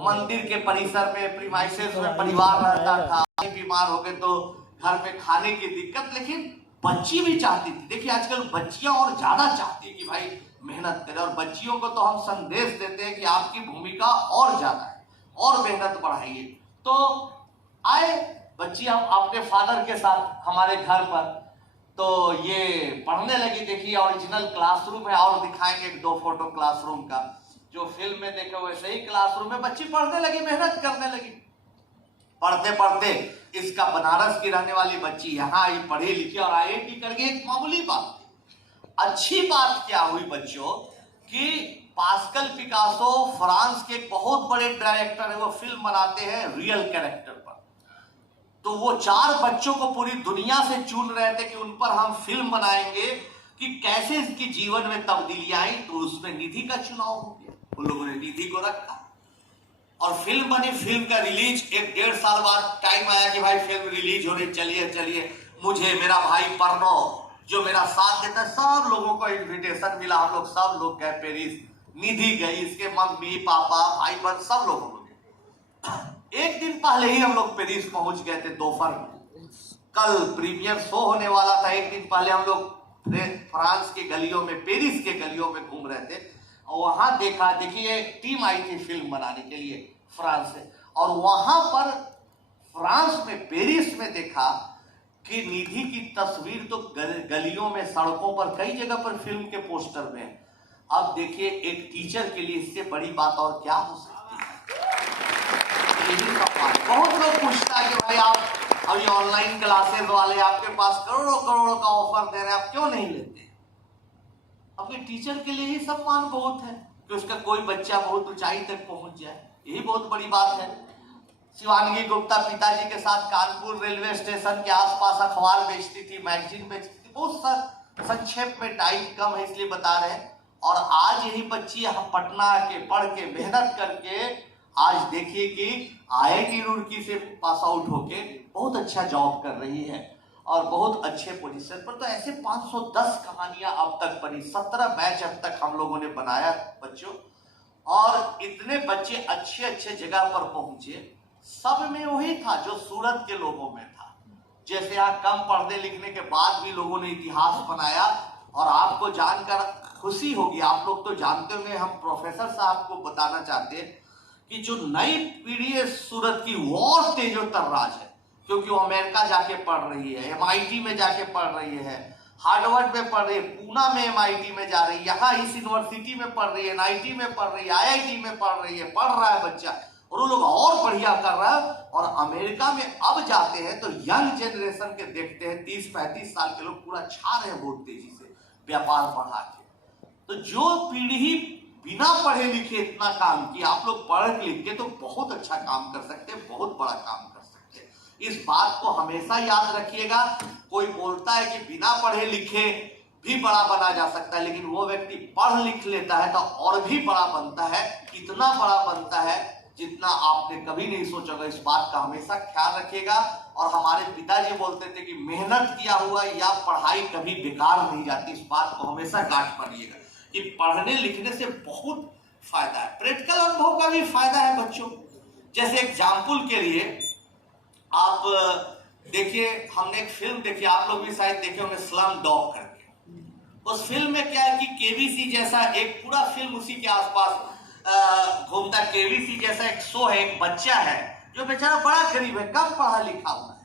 मंदिर के परिसर में प्रीमाइसेस में परिवार रहता था, बीमार हो गए तो घर में खाने की दिक्कत, लेकिन बच्ची भी चाहती थी। देखिए आजकल बच्चियां और ज्यादा चाहती है कि भाई मेहनत करें, और बच्चियों को तो हम संदेश देते हैं कि आपकी भूमिका और ज्यादा है, और मेहनत बढ़ाइए। तो आए बच्ची हम अपने फादर के साथ हमारे घर पर, तो ये पढ़ने लगी। देखिए ओरिजिनल क्लासरूम है, और दिखाएंगे 2 फोटो क्लासरूम का, जो फिल्म में देखे वैसे ही क्लासरूम में बच्ची पढ़ने लगी, मेहनत करने लगी। पढ़ते पढ़ते इसका बनारस की रहने वाली बच्ची यहाँ आई, पढ़ी लिखी और IIT करके, एक मामूली बात थी। अच्छी बात क्या हुई बच्चों कि पास्कल पिकासो फ्रांस के एक बहुत बड़े डायरेक्टर है, वो फिल्म बनाते हैं रियल कैरेक्टर पर। तो वो 4 बच्चों को पूरी दुनिया से चुन रहे थे कि उन पर हम फिल्म बनाएंगे कि कैसे इसकी जीवन में तब्दीली आई। तो उसमें निधि का चुनाव हो गया, उन लोगों ने निधि को रखा और फिल्म बनी। फिल्म का रिलीज 1-1.5 साल बाद टाइम आया कि भाई फिल्म रिलीज हो रही, चलिए। मुझे मेरा भाई प्रणव जो मेरा साथ देता है, सब लोगों को इन्विटेशन मिला, हम लोग सब लोग गए पेरिस। निधि गई, इसके मम्मी पापा भाई बहन सब लोग गए। एक दिन पहले ही हम लोग पेरिस पहुंच गए थे दोपहर में। कल प्रीमियर शो होने वाला था, एक दिन पहले हम लोग फ्रांस के गलियों में, पेरिस के गलियों में घूम रहे थे और वहां देखा, देखिए टीम आई थी फिल्म बनाने के लिए फ्रांस से, और वहां पर फ्रांस में, पेरिस में देखा कि निधि की तस्वीर तो गलियों में, सड़कों पर, कई जगह पर फिल्म के पोस्टर में है। अब देखिए एक टीचर के लिए इससे बड़ी बात और क्या हो सकती है। यही सवाल बहुत लोग पूछता है कि भाई आप अभी ऑनलाइन क्लासेस वाले आपके पास करोड़ों करोड़ों का ऑफर दे रहे हैं, आप क्यों नहीं लेते? अपने टीचर के लिए ही सम्मान बहुत है कि उसका कोई बच्चा बहुत ऊंचाई तक पहुंच जाए, यही बहुत बड़ी बात है। शिवांगी गुप्ता पिताजी के साथ कानपुर रेलवे स्टेशन के आसपास अखबार बेचती थी, मैगजीन बेचती थी। बहुत संक्षेप में, टाइम कम है इसलिए बता रहे हैं। और आज यही बच्ची यहाँ पटना के पढ़ के, मेहनत करके, आज देखिए कि IIT रुड़की से पास आउट होके बहुत अच्छा जॉब कर रही है और बहुत अच्छे पोजीशन पर। तो ऐसे 510 कहानियां अब तक बनी, 17 बैच अब तक हम लोगों ने बनाया बच्चों, और इतने बच्चे अच्छे अच्छे जगह पर पहुंचे। सब में वही था जो सूरत के लोगों में था। जैसे यहाँ कम पढ़ने लिखने के बाद भी लोगों ने इतिहास बनाया, और आपको जानकर खुशी होगी, आप लोग तो जानते होंगे, हम प्रोफेसर साहब को बताना चाहते हैं कि जो नई पीढ़ी है सूरत की, वो तेजो तर्राज है, क्योंकि वो अमेरिका जाके पढ़ रही है, MIT में जाके पढ़ रही है, हार्वर्ड में पढ़ रही है, पूना में MIT में जा रही है, यहाँ इस यूनिवर्सिटी में पढ़ रही है, NIT में पढ़ रही है, IIT में पढ़ रही है, पढ़ रहा है बच्चा, और वो लोग और बढ़िया कर रहा है। और अमेरिका में अब जाते हैं तो यंग जनरेशन के देखते हैं, 30-35 साल के लोग पूरा छा रहे हैं बहुत तेजी से व्यापार बढ़ा के। तो जो पीढ़ी बिना पढ़े लिखे इतना काम किया, आप लोग पढ़ लिख के तो बहुत अच्छा काम कर सकते हैं, बहुत बड़ा काम कर सकते हैं। इस बात को हमेशा याद रखिएगा। कोई बोलता है कि बिना पढ़े लिखे भी बड़ा बना जा सकता है, लेकिन वो व्यक्ति पढ़ लिख लेता है तो और भी बड़ा बनता है, इतना बड़ा बनता है जितना आपने कभी नहीं सोचा होगा। इस बात का हमेशा ख्याल रखिएगा। और हमारे पिताजी बोलते थे कि मेहनत किया हुआ या पढ़ाई कभी बेकार नहीं जाती। इस बात को हमेशा गांठ मानिएगा कि पढ़ने लिखने से बहुत फायदा है, प्रैक्टिकल अनुभव का भी फायदा है बच्चों। जैसे एग्जाम्पल के लिए आप देखिए, हमने एक फिल्म देखी, आप लोग भी शायद देखे होंगे, स्लम डॉग करके। उस फिल्म में क्या है कि केबीसी जैसा एक पूरा फिल्म उसी के आसपास घूमता, केबीसी जैसा एक शो है, एक बच्चा है जो बेचारा बड़ा गरीब है, कम पढ़ा लिखा हुआ है,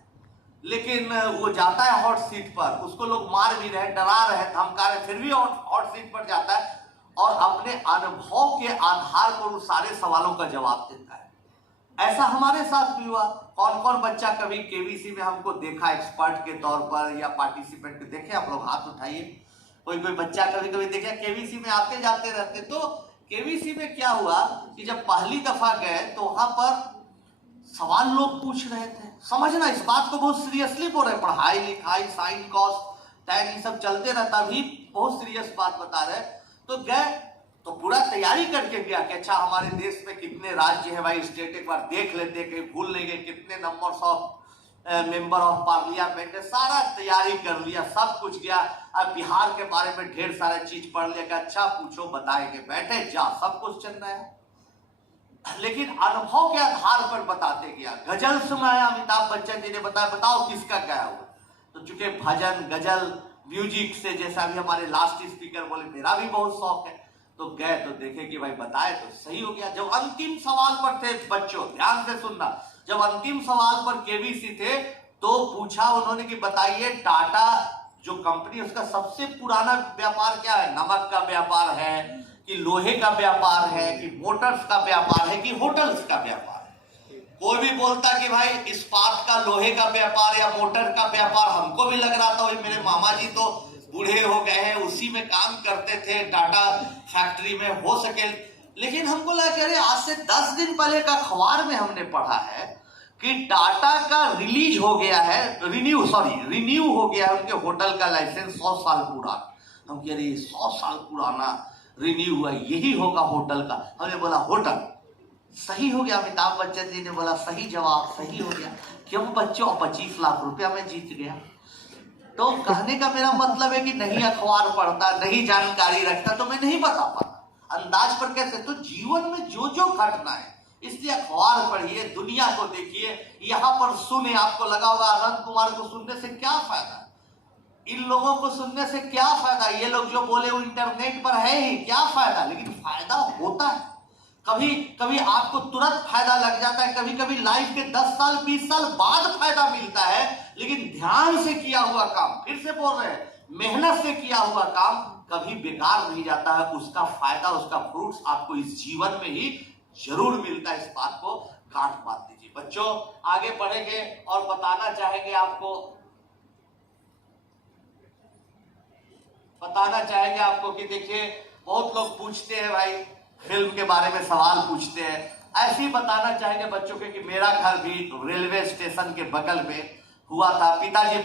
लेकिन वो जाता है हॉट सीट पर, उसको लोग मार भी रहे, डरा रहे, धमका रहे, फिर भी हॉट सीट पर जाता है और अपने अनुभव के आधार पर उन सारे सवालों का जवाब देता है। ऐसा हमारे साथ भी हुआ। कौन कौन बच्चा कभी केबीसी में हमको देखा एक्सपर्ट के तौर पर या पार्टिसिपेंट देखे? आप लोग हाथ उठाइए। कोई कोई बच्चा कभी कभी देखा केबीसी में आते जाते रहते। तो केबीसी में क्या हुआ कि जब पहली दफा गए तो वहां पर सवाल लोग पूछ रहे थे। समझना, इस बात को बहुत सीरियसली बोल रहे, पढ़ाई लिखाई, साइन कॉस टैग ये सब चलते रहता, भी बहुत सीरियस बात बता रहे। तो गए तो पूरा तैयारी करके गया कि अच्छा हमारे देश में कितने राज्य हैं भाई, स्टेट एक बार देख लेते, कहीं भूल नहीं गए, कितने numbers of member of parliament है, सारा तैयारी कर लिया, सब कुछ गया। अब बिहार के बारे में ढेर सारा चीज पढ़ लिया कि अच्छा पूछो बताएंगे, बैठे जा, सब कुछ चल रहा है, लेकिन अनुभव के आधार पर बताते गया। गजल सुनाया, अमिताभ बच्चन जी ने बताया, बताओ किसका गाया हुआ। तो चूंकि भजन गजल म्यूजिक से, जैसा भी हमारे लास्ट स्पीकर बोले, मेरा भी बहुत शौक है, तो गए तो देखे कि भाई बताए तो सही हो गया। जब अंतिम सवाल पर थे बच्चों, ध्यान से सुनना, जब अंतिम सवाल पर केबीसी थे तो पूछा उन्होंने कि बताइए टाटा जो कंपनी, उसका सबसे पुराना व्यापार क्या है? नमक का व्यापार है कि लोहे का व्यापार है कि मोटर्स का व्यापार है कि होटल्स का व्यापार है? कोई भी बोलता कि भाई इस्पात का, लोहे का व्यापार या मोटर का व्यापार। हमको भी लग रहा था, मेरे मामा जी तो बूढ़े हो गए हैं, उसी में काम करते थे टाटा फैक्ट्री में, हो सके। लेकिन हमको लगा कि अरे आज से 10 दिन पहले का अखबार में हमने पढ़ा है कि टाटा का रिलीज हो गया है, रिन्यू हो गया है उनके होटल का लाइसेंस 100 साल पुराना। हम कह रहे 100 साल पुराना रिन्यू हुआ, यही होगा होटल का। हमने बोला होटल, सही हो गया। अमिताभ बच्चन जी ने बोला सही जवाब, सही हो गया। क्यों बच्चों, 25 लाख रुपया में जीत गया। तो कहने का मेरा मतलब है कि नहीं अखबार पढ़ता, नहीं जानकारी रखता तो मैं नहीं बता पाता। अंदाज पर कैसे? तो जीवन में जो जो घटना है, इसलिए अखबार पढ़िए, दुनिया को देखिए, यहाँ पर सुने। आपको लगा होगा आनंद कुमार को सुनने से क्या फायदा? इन लोगों को सुनने से क्या फायदा? ये लोग जो बोले वो इंटरनेट पर है ही, क्या फायदा? लेकिन फायदा होता है। कभी कभी आपको तुरंत फायदा लग जाता है, कभी कभी लाइफ के 10 साल 20 साल बाद फायदा मिलता है। लेकिन ध्यान से किया हुआ काम, फिर से बोल रहे हैं, मेहनत से किया हुआ काम कभी बेकार नहीं जाता है। उसका फायदा, उसका फ्रूट्स आपको इस जीवन में ही जरूर मिलता है। इस बात को गांठ बांध दीजिए। बच्चों आगे बढ़ेंगे और बताना चाहेंगे आपको कि देखिए, बहुत लोग पूछते हैं भाई, फिल्म के बारे में सवाल पूछते हैं। ऐसे ही बताना चाहेंगे बच्चों के कि मेरा घर भी रेलवे स्टेशन के बगल में हुआ था। पिताजी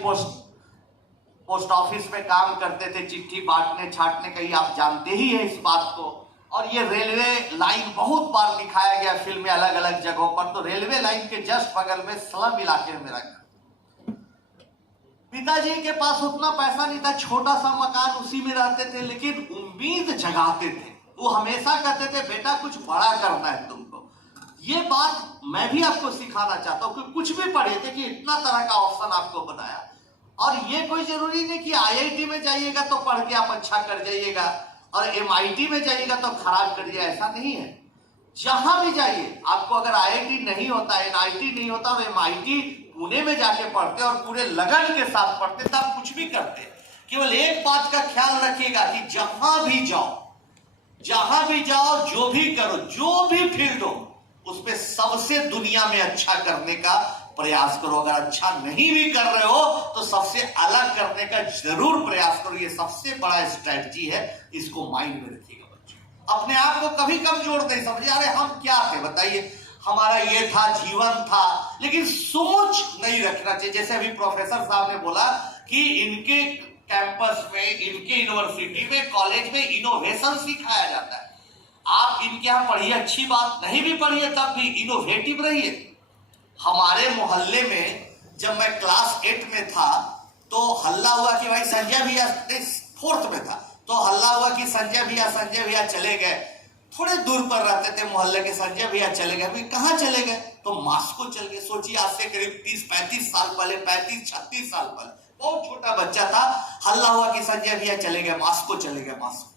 पोस्ट ऑफिस में काम करते थे, चिट्ठी बांटने छाटने का, ही आप जानते ही हैं इस बात को। और ये रेलवे लाइन बहुत बार दिखाया गया फिल्म में अलग अलग जगहों पर। तो रेलवे लाइन के जस्ट बगल में स्लम इलाके में मेरा घर। पिताजी के पास उतना पैसा नहीं था, छोटा सा मकान, उसी में रहते थे, लेकिन उम्मीद जगाते थे। वो हमेशा कहते थे बेटा कुछ बड़ा करना है तुमको। ये बात मैं भी आपको सिखाना चाहता हूं कि कुछ भी पढ़िए। देखिए इतना तरह का ऑप्शन आपको बनाया, और ये कोई जरूरी नहीं कि IIT में जाइएगा तो पढ़ के आप अच्छा कर जाइएगा और MIT में जाइएगा तो खराब कर जाइए, ऐसा नहीं है। जहां भी जाइए, आपको अगर IIT नहीं होता, NIT नहीं होता और MIT पुणे में जाके पढ़ते और पूरे लगन के साथ पढ़ते, तो आप कुछ भी करते। केवल एक बात का ख्याल रखिएगा कि जहां भी जाओ, जो भी करो, जो भी फील्ड हो, उसमें सबसे दुनिया में अच्छा करने का प्रयास करो। अगर अच्छा नहीं भी कर रहे हो तो सबसे अलग करने का जरूर प्रयास करो। ये सबसे बड़ा स्ट्रेटजी है, इसको माइंड में रखिएगा बच्चों। अपने आप को कभी कमजोर नहीं समझिए। अरे हम क्या थे बताइए, हमारा ये था, जीवन था, लेकिन सोच नहीं रखना चाहिए। जैसे अभी प्रोफेसर साहब ने बोला कि इनके कैंपस में, इनके यूनिवर्सिटी में, कॉलेज में इनोवेशन सिखाया जाता है। आप इनके यहाँ पढ़िए, अच्छी बात, नहीं भी पढ़िए तब भी इनोवेटिव रहिए। हमारे मोहल्ले में जब मैं क्लास 8 में था तो हल्ला हुआ कि भाई संजय भैया, 4th में था तो हल्ला हुआ कि संजय भैया चले गए। थोड़े दूर पर रहते थे मोहल्ले के, संजय भैया चले गए। भाई कहाँ चले गए? तो मास्को चले गए। सोचिए आज से करीब 30-35 साल पहले, 35-36 साल पहले, बहुत छोटा बच्चा था, हल्ला हुआ कि संजय भैया चले गए, मास्को चले गए। मास्को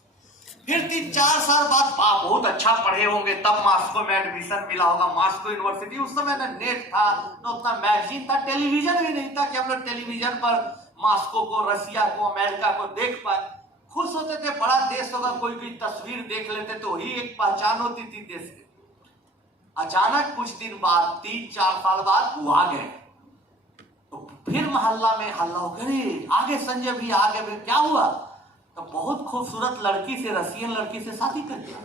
फिर 3-4 साल बाद, बहुत अच्छा पढ़े होंगे, तब मास्को में एडमिशन मिला होगा। मास्को यूनिवर्सिटी, उस समय ना नेट था, तो उतना मैगजीन था, टेलीविजन भी नहीं था कि हम लोग टेलीविजन पर मास्को को, रसिया को, अमेरिका को देख पाए। खुश होते थे, बड़ा देश होगा, कोई भी तस्वीर देख लेते तो वही एक पहचान होती थी देश की। अचानक कुछ दिन बाद, 3-4 साल बाद वो आ गए। तो फिर मोहल्ला में हल्ला हो गया, आगे संजय भी आगे भी। क्या हुआ? तो बहुत खूबसूरत लड़की से, रसियन लड़की से शादी कर दिया।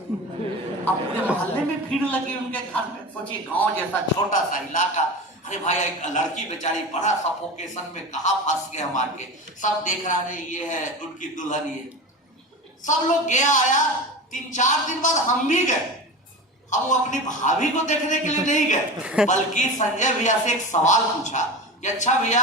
अब पूरे मोहल्ले में भीड़ लगी उनके घर में। सोचिए गांव जैसा छोटा सा इलाका, अरे भाई एक लड़की बेचारी बड़ा सफोकेशन में कहाँ फंस गए हम आके, सब देख रहा है ये है उनकी दुल्हन। ये सब लोग गया आया। 3-4 दिन बाद हम भी गए। हम अपनी भाभी को देखने के लिए नहीं गए, बल्कि संजय भैया से एक सवाल पूछा कि अच्छा भैया,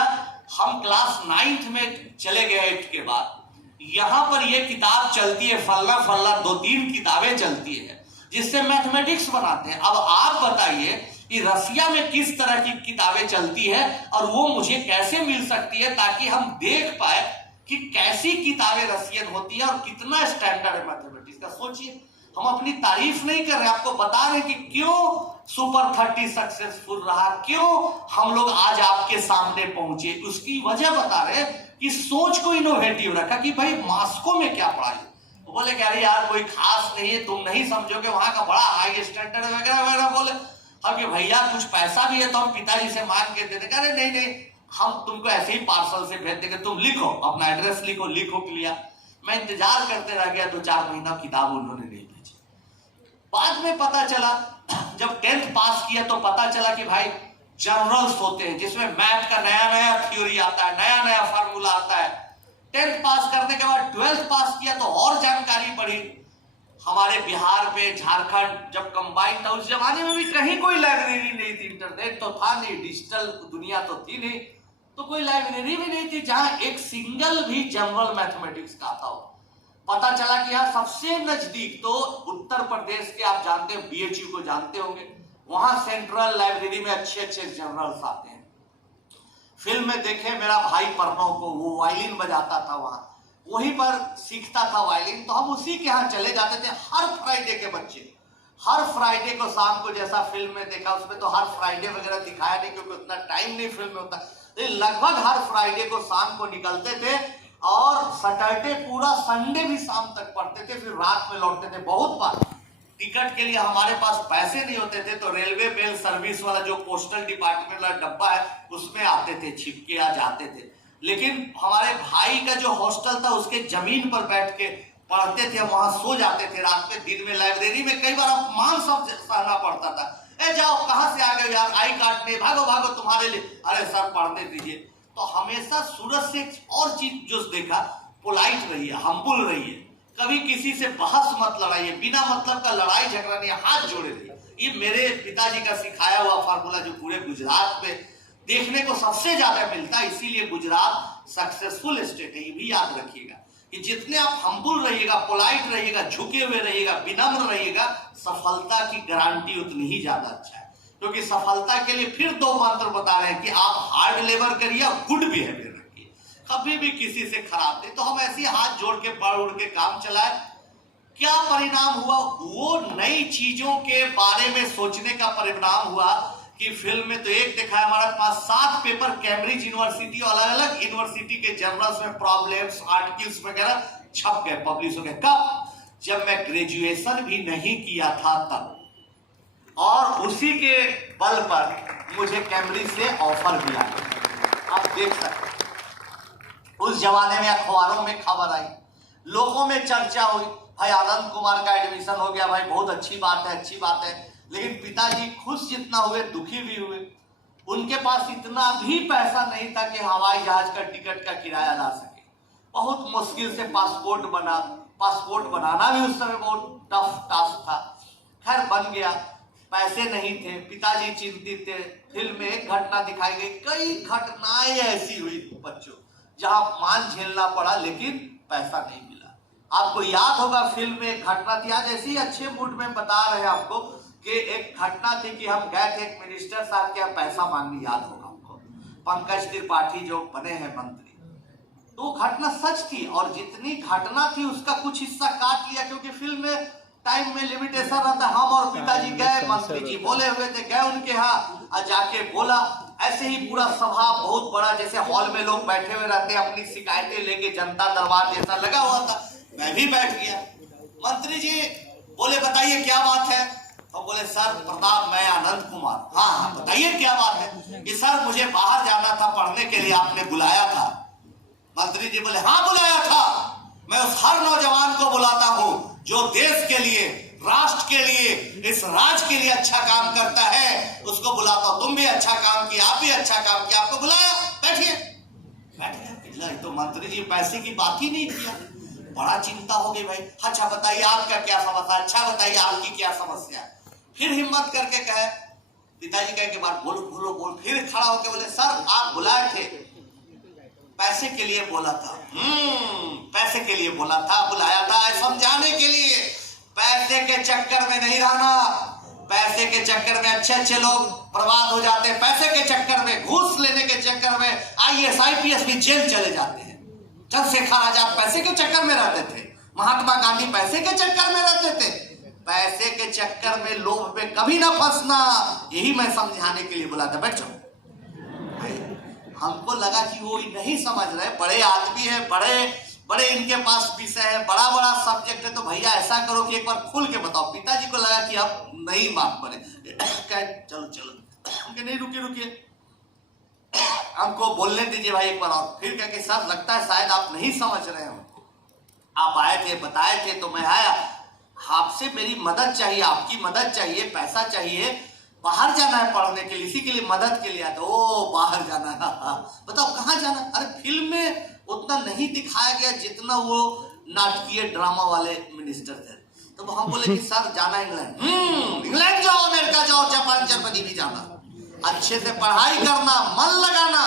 हम क्लास 9th में चले गए 8th के बाद, यहां पर ये किताब चलती है, फल्ला 2-3 किताबें चलती है जिससे मैथमेटिक्स बनाते हैं। अब आप बताइए कि रसिया में किस तरह की किताबें चलती है और वो मुझे कैसे मिल सकती है, ताकि हम देख पाए कि कैसी किताबें रसियन होती है और कितना स्टैंडर्ड है मैथमेटिक्स का। सोचिए, हम अपनी तारीफ नहीं कर रहे, आपको बता रहे कि क्यों सुपर 30 सक्सेसफुल रहा, क्यों हम लोग आज आपके सामने पहुंचे। उसकी वजह बता रहे कि सोच को इनोवेटिव रखा कि भाई मास्को में क्या पढ़ाई। तो बोले कि अरे यार कोई खास नहीं है, तुम नहीं समझोगे, वहां का बड़ा हाई स्टैंडर्ड वगैरह वगैरह। बोले हम कि भैया कुछ पैसा भी है तो हम पिताजी से मांग के दे देंगे। अरे नहीं, हम तुमको ऐसे ही पार्सल से भेज देंगे, तुम लिखो, अपना एड्रेस लिखो लिया। मैं इंतजार करते रह गया, 2-4 महीना किताब उन्होंने नहीं भेजी। बाद में पता चला, जब 10th पास किया तो पता चला कि भाई जर्नल्स होते हैं जिसमें मैथ का नया थ्योरी आता है, नया फार्मूला आता है। 10th पास करने के बाद 12th पास किया तो और जानकारी बढ़ी। हमारे बिहार में, झारखंड जब कंबाइन था, उस जमाने में भी कहीं कोई लाइब्रेरी नहीं थी, इंटरनेट तो था नहीं, डिजिटल दुनिया तो थी नहीं, तो कोई लाइब्रेरी भी नहीं थी जहां एक सिंगल भी जनरल मैथमेटिक्स का आता हो। पता चला कि यहाँ सबसे नजदीक तो उत्तर प्रदेश के, आप जानते हैं BHU को जानते होंगे, वहां सेंट्रल लाइब्रेरी में अच्छे जर्नल्स आते हैं। फिल्म में देखे मेरा भाई प्रणव को, वो वायलिन बजाता था वहां, वहीं पर सीखता था वायलिन, तो हम उसी के यहाँ चले जाते थे हर फ्राइडे के बच्चे। हर फ्राइडे को शाम को, जैसा फिल्म में देखा उसमें तो हर फ्राइडे वगैरह दिखाया नहीं क्योंकि उतना टाइम नहीं फिल्म में होता, लेकिन लगभग हर फ्राइडे को शाम को निकलते थे और सैटरडे पूरा संडे भी शाम तक पढ़ते थे, फिर रात में लौटते थे। बहुत बार टिकट के लिए हमारे पास पैसे नहीं होते थे तो रेलवे मेल सर्विस वाला जो पोस्टल डिपार्टमेंट वाला डब्बा है उसमें आते थे, छिपके आ जाते थे। लेकिन हमारे भाई का जो हॉस्टल था उसके जमीन पर बैठ के पढ़ते थे, वहां सो जाते थे रात में। दिन में लाइब्रेरी में कई बार अपमान सब सहना पड़ता था, ए जाओ कहां से आ गए यार, आई कार्ड नहीं, भागो भागो तुम्हारे लिए, अरे सर पढ़ने दीजिए। तो हमेशा सूरज से और चीज जो देखा, पोलाइट रहिए, हम्बुल रहिए, कभी किसी से बहस मत लड़ाइए, बिना मतलब का लड़ाई झगड़ा नहीं, हाथ जोड़े रहिए। ये मेरे पिताजी का सिखाया हुआ फार्मूला जो पूरे गुजरात में देखने को सबसे ज्यादा मिलता है, इसीलिए गुजरात सक्सेसफुल स्टेट है। ये भी याद रखिएगा कि जितने आप हम्बुल रहिएगा, पोलाइट रहिएगा, झुके हुए रहिएगा, विनम्र रहिएगा, सफलता की गारंटी उतनी ही ज्यादा अच्छा है। क्योंकि सफलता के लिए फिर दो मंत्र बता रहे हैं कि आप हार्ड लेबर करिए और गुड बिहेवियर रखिए, कभी भी किसी से खराब नहीं। तो हम ऐसे हाथ जोड़ के बढ़ उड़ के काम चलाए। क्या परिणाम हुआ? वो नई चीजों के बारे में सोचने का परिणाम हुआ कि फिल्म में तो एक देखा है हमारे पास 7 पेपर कैम्ब्रिज यूनिवर्सिटी और अलग अलग यूनिवर्सिटी के जर्नल्स में प्रॉब्लम्स, आर्टिकल्स वगैरह छप गए, पब्लिश हो गए। कब? जब मैं ग्रेजुएशन भी नहीं किया था तब, और उसी के बल पर मुझे कैम्ब्रिज से ऑफर मिला। आप देख सकते, उस जमाने में अखबारों में खबर आई, लोगों में चर्चा हुई, भाई आनंद कुमार का एडमिशन हो गया, भाई बहुत अच्छी बात है, अच्छी बात है। लेकिन पिताजी खुश जितना हुए दुखी भी हुए। उनके पास इतना भी पैसा नहीं था कि हवाई जहाज का टिकट का किराया ला सके। बहुत मुश्किल से पासपोर्ट बना, पासपोर्ट बनाना भी उस समय बहुत टफ टास्क था। खैर बन गया, पैसे नहीं थे, पिताजी चिंतित थे। फिल्म में एक घटना दिखाई गई, कई घटनाएं ऐसी हुई बच्चों जहां मान झेलना पड़ा लेकिन पैसा नहीं मिला। आपको याद होगा फिल्म में एक घटना थी, आज ऐसे ही अच्छे मूड में बता रहे हैं आपको कि एक घटना थी कि हम गए थे एक मिनिस्टर साहब के यहाँ पैसा मांगने, याद होगा हमको, पंकज त्रिपाठी जो बने हैं मंत्री। तो घटना सच थी और जितनी घटना थी उसका कुछ हिस्सा काट लिया क्योंकि फिल्म में टाइम में लिमिटेशन रहता। हम और पिताजी गए, मंत्री जी बोले हुए थे, गए उनके यहाँ और जाके बोला। ऐसे ही पूरा सभा बहुत बड़ा, जैसे हॉल में लोग बैठे हुए रहते हैं अपनी शिकायतें लेके, जनता दरबार जैसा लगा हुआ था। मैं भी बैठ गया। मंत्री जी बोले बताइए क्या बात है? तो बोले सर प्रताप, मैं आनंद कुमार। हाँ बताइए क्या बात है? कि सर मुझे बाहर जाना था पढ़ने के लिए, आपने बुलाया था। मंत्री जी बोले हाँ बुलाया था, मैं उस हर नौजवान को बुलाता हूँ जो देश के लिए, राष्ट्र के लिए, इस राज्य के लिए अच्छा काम करता है, उसको बुलाता हूँ। तुम भी अच्छा काम किया, आप भी अच्छा काम किया, आपको बुलाया, बैठिए। बैठिए तो मंत्री जी पैसे की बात ही नहीं किया। बड़ा चिंता हो गई भाई। अच्छा बताइए आपका क्या समस्या, अच्छा बताइए आपकी क्या समस्या। फिर हिम्मत करके कहे, पिताजी कहे के बाद बोलो बोलो बोल। फिर खड़ा होकर बोले सर आप बुलाए थे, पैसे के लिए बोला था। पैसे के लिए बोला था, बुलाया था समझाने के लिए। पैसे के चक्कर में नहीं रहना, पैसे के चक्कर में अच्छे अच्छे लोग बर्बाद हो जाते हैं। पैसे के चक्कर में, घूस लेने के चक्कर में IAS IPS भी जेल चले जाते हैं। चंद्रशेखर आजाद पैसे के चक्कर में रहते थे, महात्मा गांधी पैसे के चक्कर में रहते थे। पैसे के चक्कर में, लोभ में कभी ना फंसना, यही मैं समझाने के लिए बुला था। बैठ जाओ। हमको लगा कि वो नहीं समझ रहे, बड़े आदमी है, बड़े इनके पास विषय है, बड़ा बड़ा सब्जेक्ट है, तो भैया ऐसा करो कि एक बार खुल के बताओ। पिताजी को लगा कि अब नहीं मान पड़े, चलो चलो, नहीं रुकिए, हमको बोलने दीजिए भाई एक बार और। फिर कह के सर लगता है शायद आप नहीं समझ रहे हो, आप आए थे, बताए थे तो मैं आया, आपसे मेरी मदद चाहिए, आपकी मदद चाहिए, पैसा चाहिए, बाहर जाना है पढ़ने के लिए, इसी के लिए मदद के लिए आता। ओ बाहर जाना है, बताओ कहाँ जाना? अरे फिल्म में उतना नहीं दिखाया गया जितना वो नाटकीय ड्रामा वाले मिनिस्टर थे। तो हम बोले कि सर जाना इंग्लैंड। इंग्लैंड जाओ, अमेरिका जाओ, जापान जर्मनी भी जाना, अच्छे से पढ़ाई करना, मन लगाना,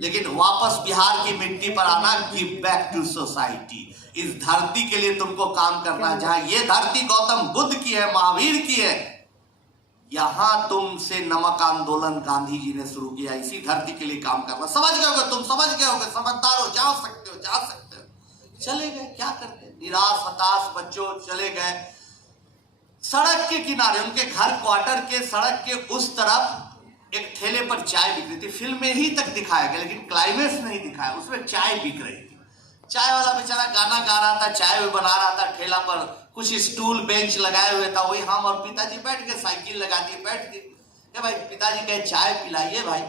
लेकिन वापस बिहार की मिट्टी पर आना, गिव बैक टू सोसाइटी। इस धरती के लिए तुमको काम करना, जहां ये धरती गौतम बुद्ध की है, महावीर की है, या जहां तुमसे नमक आंदोलन गांधी जी ने शुरू किया, इसी धरती के लिए काम करना। समझ गए होगे, तुम समझ गए होगे, समझदार हो, जा सकते हो, जा सकते हो। चले गए, क्या करते, निराश हताश बच्चों चले गए। सड़क के किनारे, उनके घर क्वार्टर के सड़क के उस तरफ एक ठेले पर चाय बिक रही थी। फिल्म में ही तक दिखाया गया, लेकिन क्लाइमेक्स नहीं दिखाया। उसमें चाय बिक रही थी। चाय वाला बेचारा गाना गा रहा था, चाय भी बना रहा था। ठेला पर कुछ स्टूल बेंच लगाए हुए था, वही हम और पिताजी बैठ के साइकिल लगा दी, बैठ गए। भाई पिताजी कहे चाय पिलाइए भाई।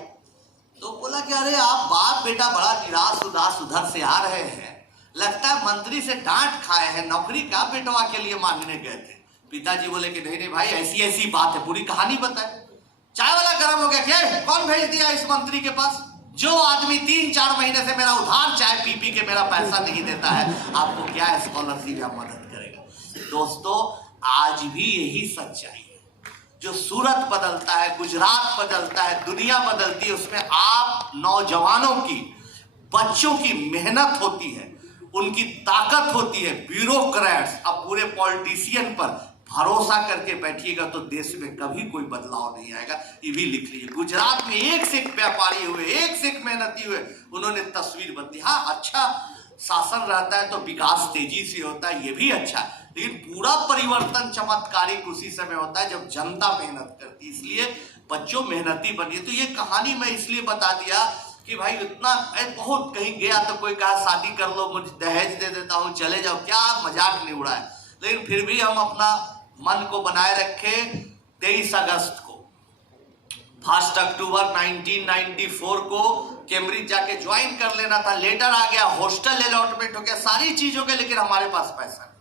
तो बोला कि अरे आप बाप बेटा बड़ा निराश उदास उधर से आ रहे हैं, लगता है मंत्री से डांट खाए हैं, नौकरी का बेटवा के लिए मांगने गए थे। पिताजी बोले कि नहीं नहीं भाई, ऐसी ऐसी बात है, पूरी कहानी बताए। चाय वाला गर्म हो गया, क्या कौन भेज दिया इस मंत्री के पास, जो आदमी 3-4 महीने से मेरा उधार चाय पी पी के मेरा पैसा नहीं देता है, आपको क्या स्कॉलरशिप या मदद करेगा। दोस्तों आज भी यही सच्चाई है। जो सूरत बदलता है, गुजरात बदलता है, दुनिया बदलती है, उसमें आप नौजवानों की, बच्चों की मेहनत होती है, उनकी ताकत होती है। ब्यूरोक्रेट्स, अब पूरे पॉलिटिशियन पर भरोसा करके बैठिएगा तो देश में कभी कोई बदलाव नहीं आएगा। ये भी लिख लीजिए। गुजरात में एक से एक व्यापारी हुए, एक से एक मेहनती हुए, उन्होंने तस्वीर बदली। हाँ, अच्छा शासन रहता है तो विकास तेजी से होता है, ये भी अच्छा है, लेकिन पूरा परिवर्तन चमत्कारिक उसी समय होता है जब जनता मेहनत करती है। इसलिए बच्चों मेहनती बनिए। तो ये कहानी मैं इसलिए बता दिया कि भाई इतना बहुत कहीं गया तो कोई कहा शादी कर लो, मुझे दहेज दे देता हूँ, चले जाओ, क्या मजाक नहीं उड़ाए। लेकिन फिर भी हम अपना मन को बनाए रखे। 23 अगस्त को, 1 अक्टूबर 1994 को कैम्ब्रिज जाके ज्वाइन कर लेना था। लेटर आ गया, हॉस्टल अलॉटमेंट हो गया, सारी चीज हो गई, लेकिन हमारे पास पैसा नहीं।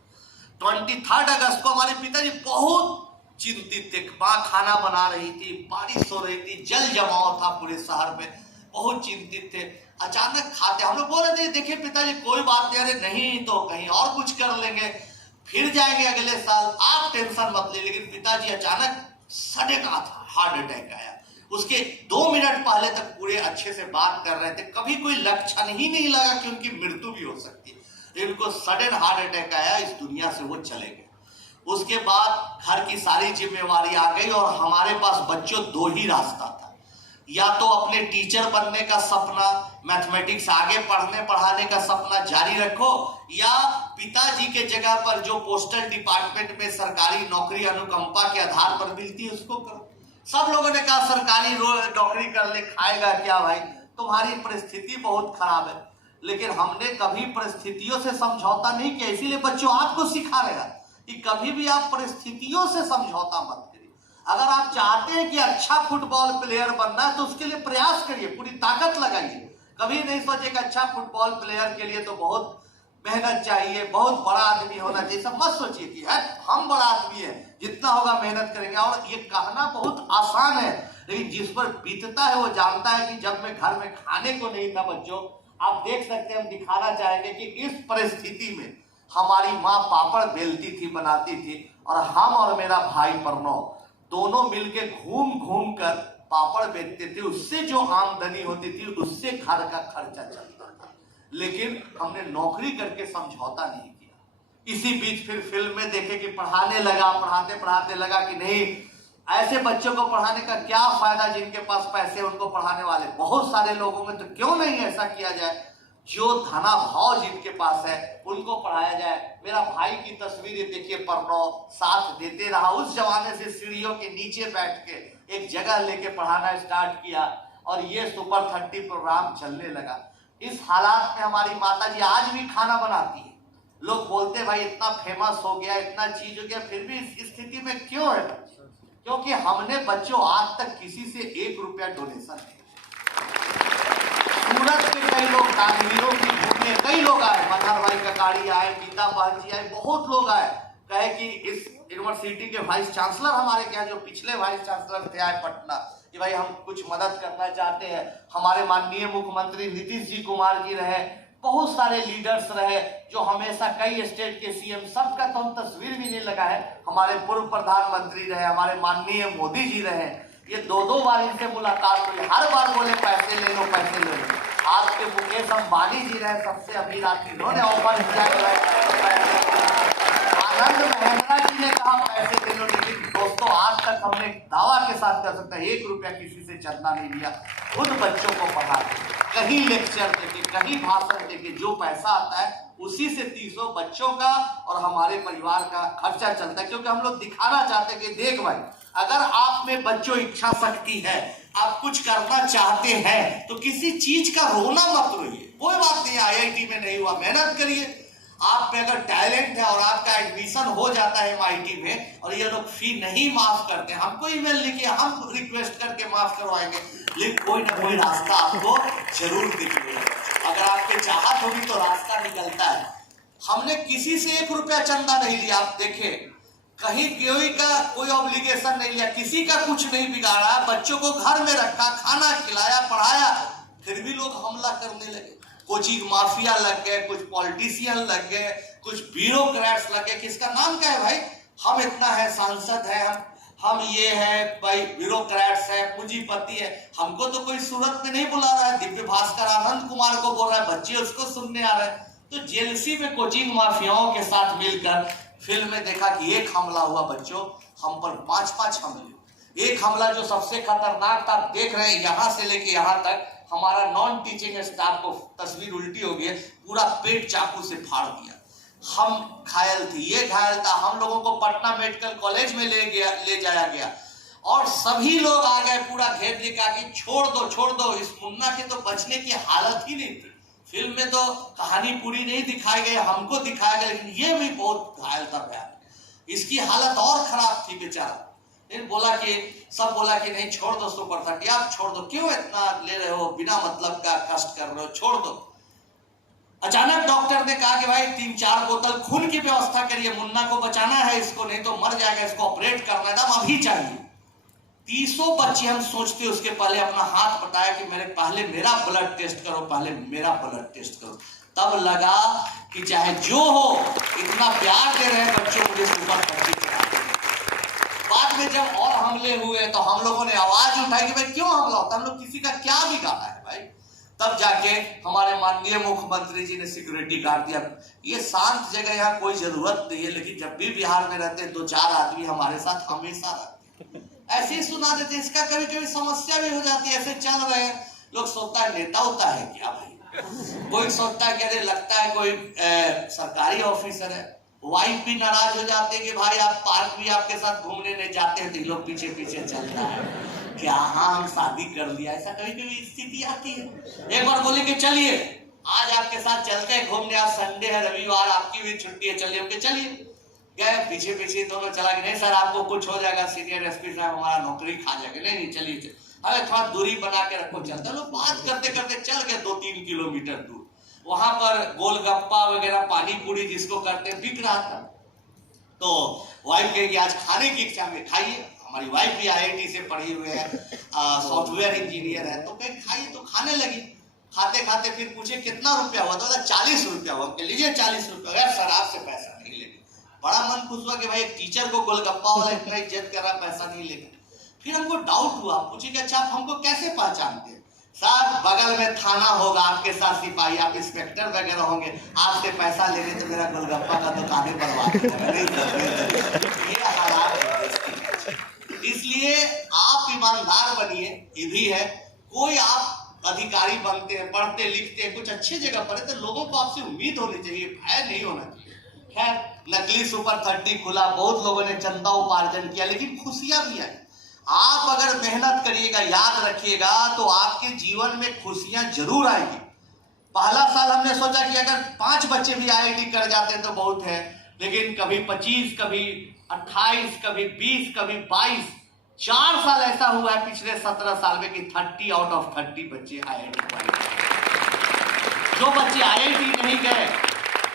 23 अगस्त को हमारे पिताजी बहुत चिंतित थे। माँ खाना बना रही थी, बारिश हो रही थी, जल जमाव था पूरे शहर में, बहुत चिंतित थे। अचानक खाते, हम लोग बोल रहे थे देखिए पिताजी कोई बात नहीं, अरे नहीं तो कहीं और कुछ कर लेंगे, फिर जाएंगे अगले साल, आप टेंशन मत ले। लेकिन पिताजी अचानक सडन हार्ट अटैक आया। उसके 2 मिनट पहले तक पूरे अच्छे से बात कर रहे थे, कभी कोई लक्षण ही नहीं लगा कि उनकी मृत्यु भी हो सकती है। लेकिन उनको सडन हार्ट अटैक आया, इस दुनिया से वो चले गए। उसके बाद घर की सारी जिम्मेवारी आ गई और हमारे पास बच्चों 2 ही रास्ता था। या तो अपने टीचर बनने का सपना, मैथमेटिक्स आगे पढ़ने पढ़ाने का सपना जारी रखो, या पिताजी के जगह पर जो पोस्टल डिपार्टमेंट में सरकारी नौकरी अनुकंपा के आधार पर मिलती है उसको करो। सब लोगों ने कहा सरकारी नौकरी कर ले, खाएगा क्या भाई, तुम्हारी परिस्थिति बहुत खराब है। लेकिन हमने कभी परिस्थितियों से समझौता नहीं किया। इसीलिए बच्चों आपको सिखा रहे हैं कि कभी भी आप परिस्थितियों से समझौता मत करिए। अगर आप चाहते हैं कि अच्छा फुटबॉल प्लेयर बनना है तो उसके लिए प्रयास करिए, पूरी ताकत लगाइए। कभी नहीं सोचे कि अच्छा फुटबॉल प्लेयर के लिए तो बहुत मेहनत चाहिए, बहुत बड़ा आदमी होना चाहिए, सब मत सोचिए कि है हम बड़ा आदमी है, जितना होगा मेहनत करेंगे। और ये कहना बहुत आसान है, लेकिन जिस पर बीतता है वो जानता है कि जब मैं घर में खाने को नहीं था, बच्चों आप देख सकते हैं, हम दिखाना चाहेंगे कि इस परिस्थिति में हमारी माँ पापड़ बेलती थी, बनाती थी, और हम और मेरा भाई प्रणव दोनों मिलके घूम घूम कर पापड़ बेचते थे। उससे जो आमदनी होती थी उससे घर का खर्चा चलता था। लेकिन हमने नौकरी करके समझौता नहीं किया। इसी बीच फिर फिल्म में देखे कि पढ़ाने लगा, पढ़ाते पढ़ाते लगा कि नहीं, ऐसे बच्चों को पढ़ाने का क्या फायदा, जिनके पास पैसे उनको पढ़ाने वाले बहुत सारे लोगों में, तो क्यों नहीं ऐसा किया जाए, जो धना भाव जिनके पास है उनको पढ़ाया जाए। मेरा भाई की तस्वीर ये देखिए, प्रणव साथ देते रहा। उस जमाने से सीढ़ियों के नीचे बैठ के एक जगह लेके पढ़ाना स्टार्ट किया, और ये सुपर 30 प्रोग्राम चलने लगा। इस हालात में हमारी माता जी आज भी खाना बनाती है। लोग बोलते भाई इतना फेमस हो गया, इतना चीज हो गया, फिर भी इस स्थिति में क्यों है? क्योंकि हमने बच्चों आज तक किसी से 1 रुपया डोनेशन नहीं। सूरत के कई लोग दानवीरों की भूमि, कई लोग आए, मनहर भाई ककाड़ी आए, गीता बहन जी आए, बहुत लोग आए, कहे कि इस यूनिवर्सिटी के वाइस चांसलर हमारे क्या, जो पिछले वाइस चांसलर थे आए पटना, कि भाई हम कुछ मदद करना चाहते हैं। हमारे माननीय मुख्यमंत्री नीतीश जी कुमार जी रहे, बहुत सारे लीडर्स रहे जो हमेशा, कई स्टेट के सीएम, सबका तो हम तस्वीर भी नहीं लगा है। हमारे पूर्व प्रधानमंत्री रहे, हमारे माननीय मोदी जी रहे। ये 2-2 बार इनसे मुलाकात हुई, हर बार बोले पैसे ले लो, पैसे ले लो। आपके मुकेश अंबानी जी रहे, सबसे अमीर आदमी, इन्होंने ऑफर किया। आनंद महिंद्रा जी ने कहा पैसे ले लो, लेकिन दोस्तों आज तक हमने दावा के साथ कर सकते हैं 1 रुपया किसी से चंदा नहीं लिया। खुद बच्चों को पढ़ा के, कहीं लेक्चर देके, कहीं भाषण देके जो पैसा आता है उसी से 300 बच्चों का और हमारे परिवार का खर्चा चलता है। क्योंकि हम लोग दिखाना चाहते हैं कि देख भाई, अगर आप में बच्चों इच्छा शक्ति है, आप कुछ करना चाहते हैं तो किसी चीज का रोना मत रोइए। कोई बात नहीं, IIT में नहीं हुआ, मेहनत करिए। आप में अगर टैलेंट है और आपका एडमिशन हो जाता है MIT में और ये लोग फी नहीं माफ करते, हमको ईमेल लिखिए, हम रिक्वेस्ट करके माफ करवाएंगे। लेकिन कोई ना कोई रास्ता आपको जरूर दिखेगा। अगर आपके चाहत होगी तो रास्ता निकलता है। हमने किसी से 1 रुपया चंदा नहीं लिया। आप देखें, कहीं कोई का कोई ऑब्लिगेशन नहीं लिया, किसी का कुछ नहीं बिगाड़ा, बच्चों को घर में रखा, खाना खिलाया, पढ़ाया, फिर भी लोग हमला करने लगे। कोचिंग माफिया लग गए, कुछ पॉलिटिशियन लग गए, कुछ ब्यूरोक्रेट्स लग गए। किसका नाम क्या है भाई? हम इतना है, सांसद है, हम ये है भाई, ब्यूरोक्रेट्स है, पूंजीपति है। हमको तो कोई सूरत में नहीं बुला रहा है। दिव्य भास्कर आनंद कुमार को बोल रहा है, बच्चे उसको सुनने आ रहे हैं। तो जेएलसी में कोचिंग माफियाओं के साथ मिलकर फिल्म में देखा कि 1 हमला हुआ बच्चों, हम पर 5-5 हमले। एक हमला जो सबसे खतरनाक था, देख रहे हैं यहां से लेके यहां तक हमारा नॉन टीचिंग स्टाफ को तस्वीर उल्टी हो गई, पूरा पेट चाकू से फाड़ दिया। हम घायल थे, ये घायल था। हम लोगों को पटना मेडिकल कॉलेज में ले जाया गया और सभी लोग आ गए, पूरा घेर लेकर कि छोड़ दो, इस मुन्ना के तो बचने की हालत ही नहीं थी। फिल्म में तो कहानी पूरी नहीं दिखाई गई, हमको दिखाया गया, लेकिन ये भी बहुत घायल था भयानक। इसकी हालत और खराब थी बेचारा। बोला कि नहीं, छोड़ दो सुपर 30, आप छोड़ दो, क्यों इतना ले रहे हो, बिना मतलब का कष्ट कर रहे हो, छोड़ दो। अचानक डॉक्टर ने कहा कि भाई 3-4 बोतल खून की व्यवस्था करिए, मुन्ना को बचाना है, इसको नहीं तो मर जाएगा, इसको ऑपरेट करना है, दम अभी चाहिए। 300 बच्चे हम सोचते उसके पहले अपना हाथ बताया कि पहले मेरा ब्लड टेस्ट करो, पहले मेरा ब्लड टेस्ट करो। तब लगा कि चाहे जो हो, इतना प्यार दे रहे बच्चों मुझे सुपर 30। बाद में जब और हमले हुए तो हम लोगों ने आवाज उठाई कि भाई क्यों हमला होता, हम लोग किसी का क्या बिगाड़ा है भाई। तब जाके हमारे माननीय मुख्यमंत्री जी ने सिक्योरिटी गार्ड दिया। ये शांत जगह, यहाँ कोई जरूरत नहीं है, लेकिन जब भी बिहार में रहते 2-4 आदमी हमारे साथ हमेशा रहते हैं। ऐसे ही सुना देते, इसका कभी कभी समस्या भी हो जाती है। ऐसे चल रहे हैं, लोग सोचता है नेता होता है क्या भाई, कोई सोचता है कि अरे लगता है कोई सरकारी ऑफिसर है। वाइफ भी नाराज हो जाते हैं कि भाई आप पार्क भी आपके साथ घूमने नहीं जाते हैं, तो ये लोग पीछे पीछे चलता है क्या, हाँ हम शादी कर लिया। ऐसा कभी कभी स्थिति आती है। एक बार बोले कि चलिए आज आपके साथ चलते हैं घूमने, आज संडे है, रविवार, आपकी भी छुट्टी है, चलिए। ओके चलिए, गए पीछे पीछे दोनों चला कि नहीं सर आपको कुछ हो जाएगा, सीनियर एसपी साहब हमारा नौकरी खा जाएगा। नहीं चलिए, अरे थोड़ा दूरी बना के रखो, चलते लोग बात करते करते चल गए 2-3 किलोमीटर दूर। वहां पर गोलगप्पा वगैरह, पानी पूरी जिसको करते बिक रहा था। तो वाइफ कहेगी आज खाने की इच्छा में, खाइए। हमारी वाइफ भी IIT से पढ़ी हुई है, सॉफ्टवेयर इंजीनियर है, तो कहे खाइए। तो खाने लगी। खाते खाते फिर पूछे कितना रुपया हुआ, तो 40 रुपया हुआ। लीजिए 40 रुपया। यार सर आपसे पैसा नहीं लेंगे। बड़ा मन खुश हुआ कि भाई एक टीचर को गोलगप्पा वाला इतना इज्जत कर रहा, पैसा नहीं लेंगे। फिर हमको डाउट हुआ, पूछे कि अच्छा आप हमको कैसे पहचानते हैं? साहब बगल में थाना होगा, आपके साथ सिपाही, आप इंस्पेक्टर वगैरह होंगे, आपसे पैसा लेने तो मेरा गोलगप्पा का दुकान ही बनवा देगा। ये हालात है। इसलिए आप ईमानदार बनिए। ये भी है, कोई आप अधिकारी बनते हैं, पढ़ते लिखते हैं, कुछ अच्छी जगह पर है, तो लोगों को आपसे उम्मीद होनी चाहिए, भय नहीं होना चाहिए। खैर नकली सुपर 30 खुला, बहुत लोगों ने चंदा उपार्जन किया, लेकिन खुशियां भी आई। आप अगर मेहनत करिएगा, याद रखिएगा, तो आपके जीवन में खुशियां जरूर आएगी। पहला साल हमने सोचा कि अगर 5 बच्चे भी IIT कर जाते तो बहुत है, लेकिन कभी 25, कभी 28, कभी 20, कभी 22, 4 साल ऐसा हुआ है पिछले 17 साल में कि 30 आउट ऑफ 30 बच्चे IIT पढ़े। जो बच्चे IIT नहीं गए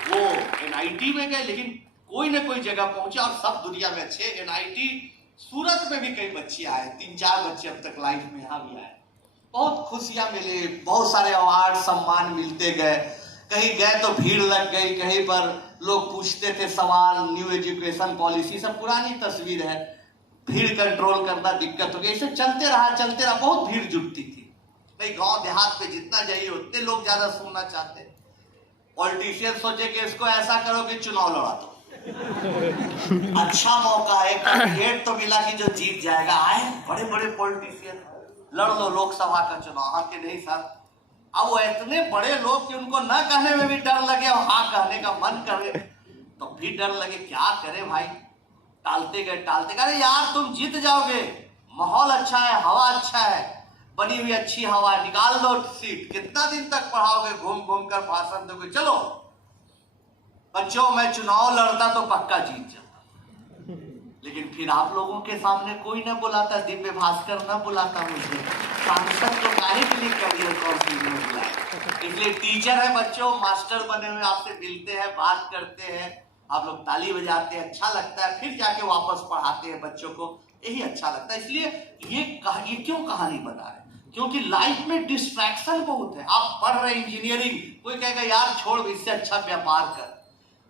वो NIT में गए, लेकिन कोई ना कोई जगह पहुंचे और सब दुनिया में अच्छे। NIT सूरत में भी कई बच्चे आए, 3-4 बच्चे अब तक लाइफ में यहाँ भी आए। बहुत खुशियां मिली, बहुत सारे अवार्ड सम्मान मिलते गए। कहीं गए तो भीड़ लग गई, कहीं पर लोग पूछते थे सवाल, न्यू एजुकेशन पॉलिसी, सब पुरानी तस्वीर है। भीड़ कंट्रोल करना दिक्कत हो गई, इसे चलते रहा, बहुत भीड़ जुटती थी। भाई गांव देहात में जितना जाइए उतने लोग ज्यादा सुनना चाहते। पॉलिटिशियन सोचे कि इसको ऐसा करो कि चुनाव लड़ा दो, अच्छा मौका है, कैंडिडेट तो मिला कि जो जीत जाएगा। आए बड़े बड़े पॉलिटिशियन, लड़ लो लोकसभा का चुनाव। हम के नहीं सर, अब वो इतने बड़े लोग कि उनको ना कहने में भी डर लगे और हाँ कहने का मन करे तो भी डर लगे। क्या करे भाई, टालते गए। अरे यार तुम जीत जाओगे, माहौल अच्छा है, हवा अच्छा है, बनी हुई अच्छी हवा, निकाल लो सीट। कितना दिन तक पढ़ाओगे, घूम घूम कर भाषण दोगे। चलो बच्चों, मैं चुनाव लड़ता तो पक्का जीत जाता, लेकिन फिर आप लोगों के सामने कोई ना बुलाता, दिव्य भास्कर ना बुलाता मुझे, सांसद तो काहे के लिए करियर काउंसिल में बुलाए। इसलिए टीचर है बच्चों, मास्टर बने हुए आपसे मिलते हैं, बात करते हैं, आप लोग ताली बजाते हैं, अच्छा लगता है, फिर जाके वापस पढ़ाते हैं बच्चों को, यही अच्छा लगता है। इसलिए ये क्यों कहानी बता रहे, क्योंकि लाइफ में डिस्ट्रैक्शन बहुत है। आप पढ़ रहे इंजीनियरिंग, कोई कहेगा यार छोड़, इससे अच्छा व्यापार कर।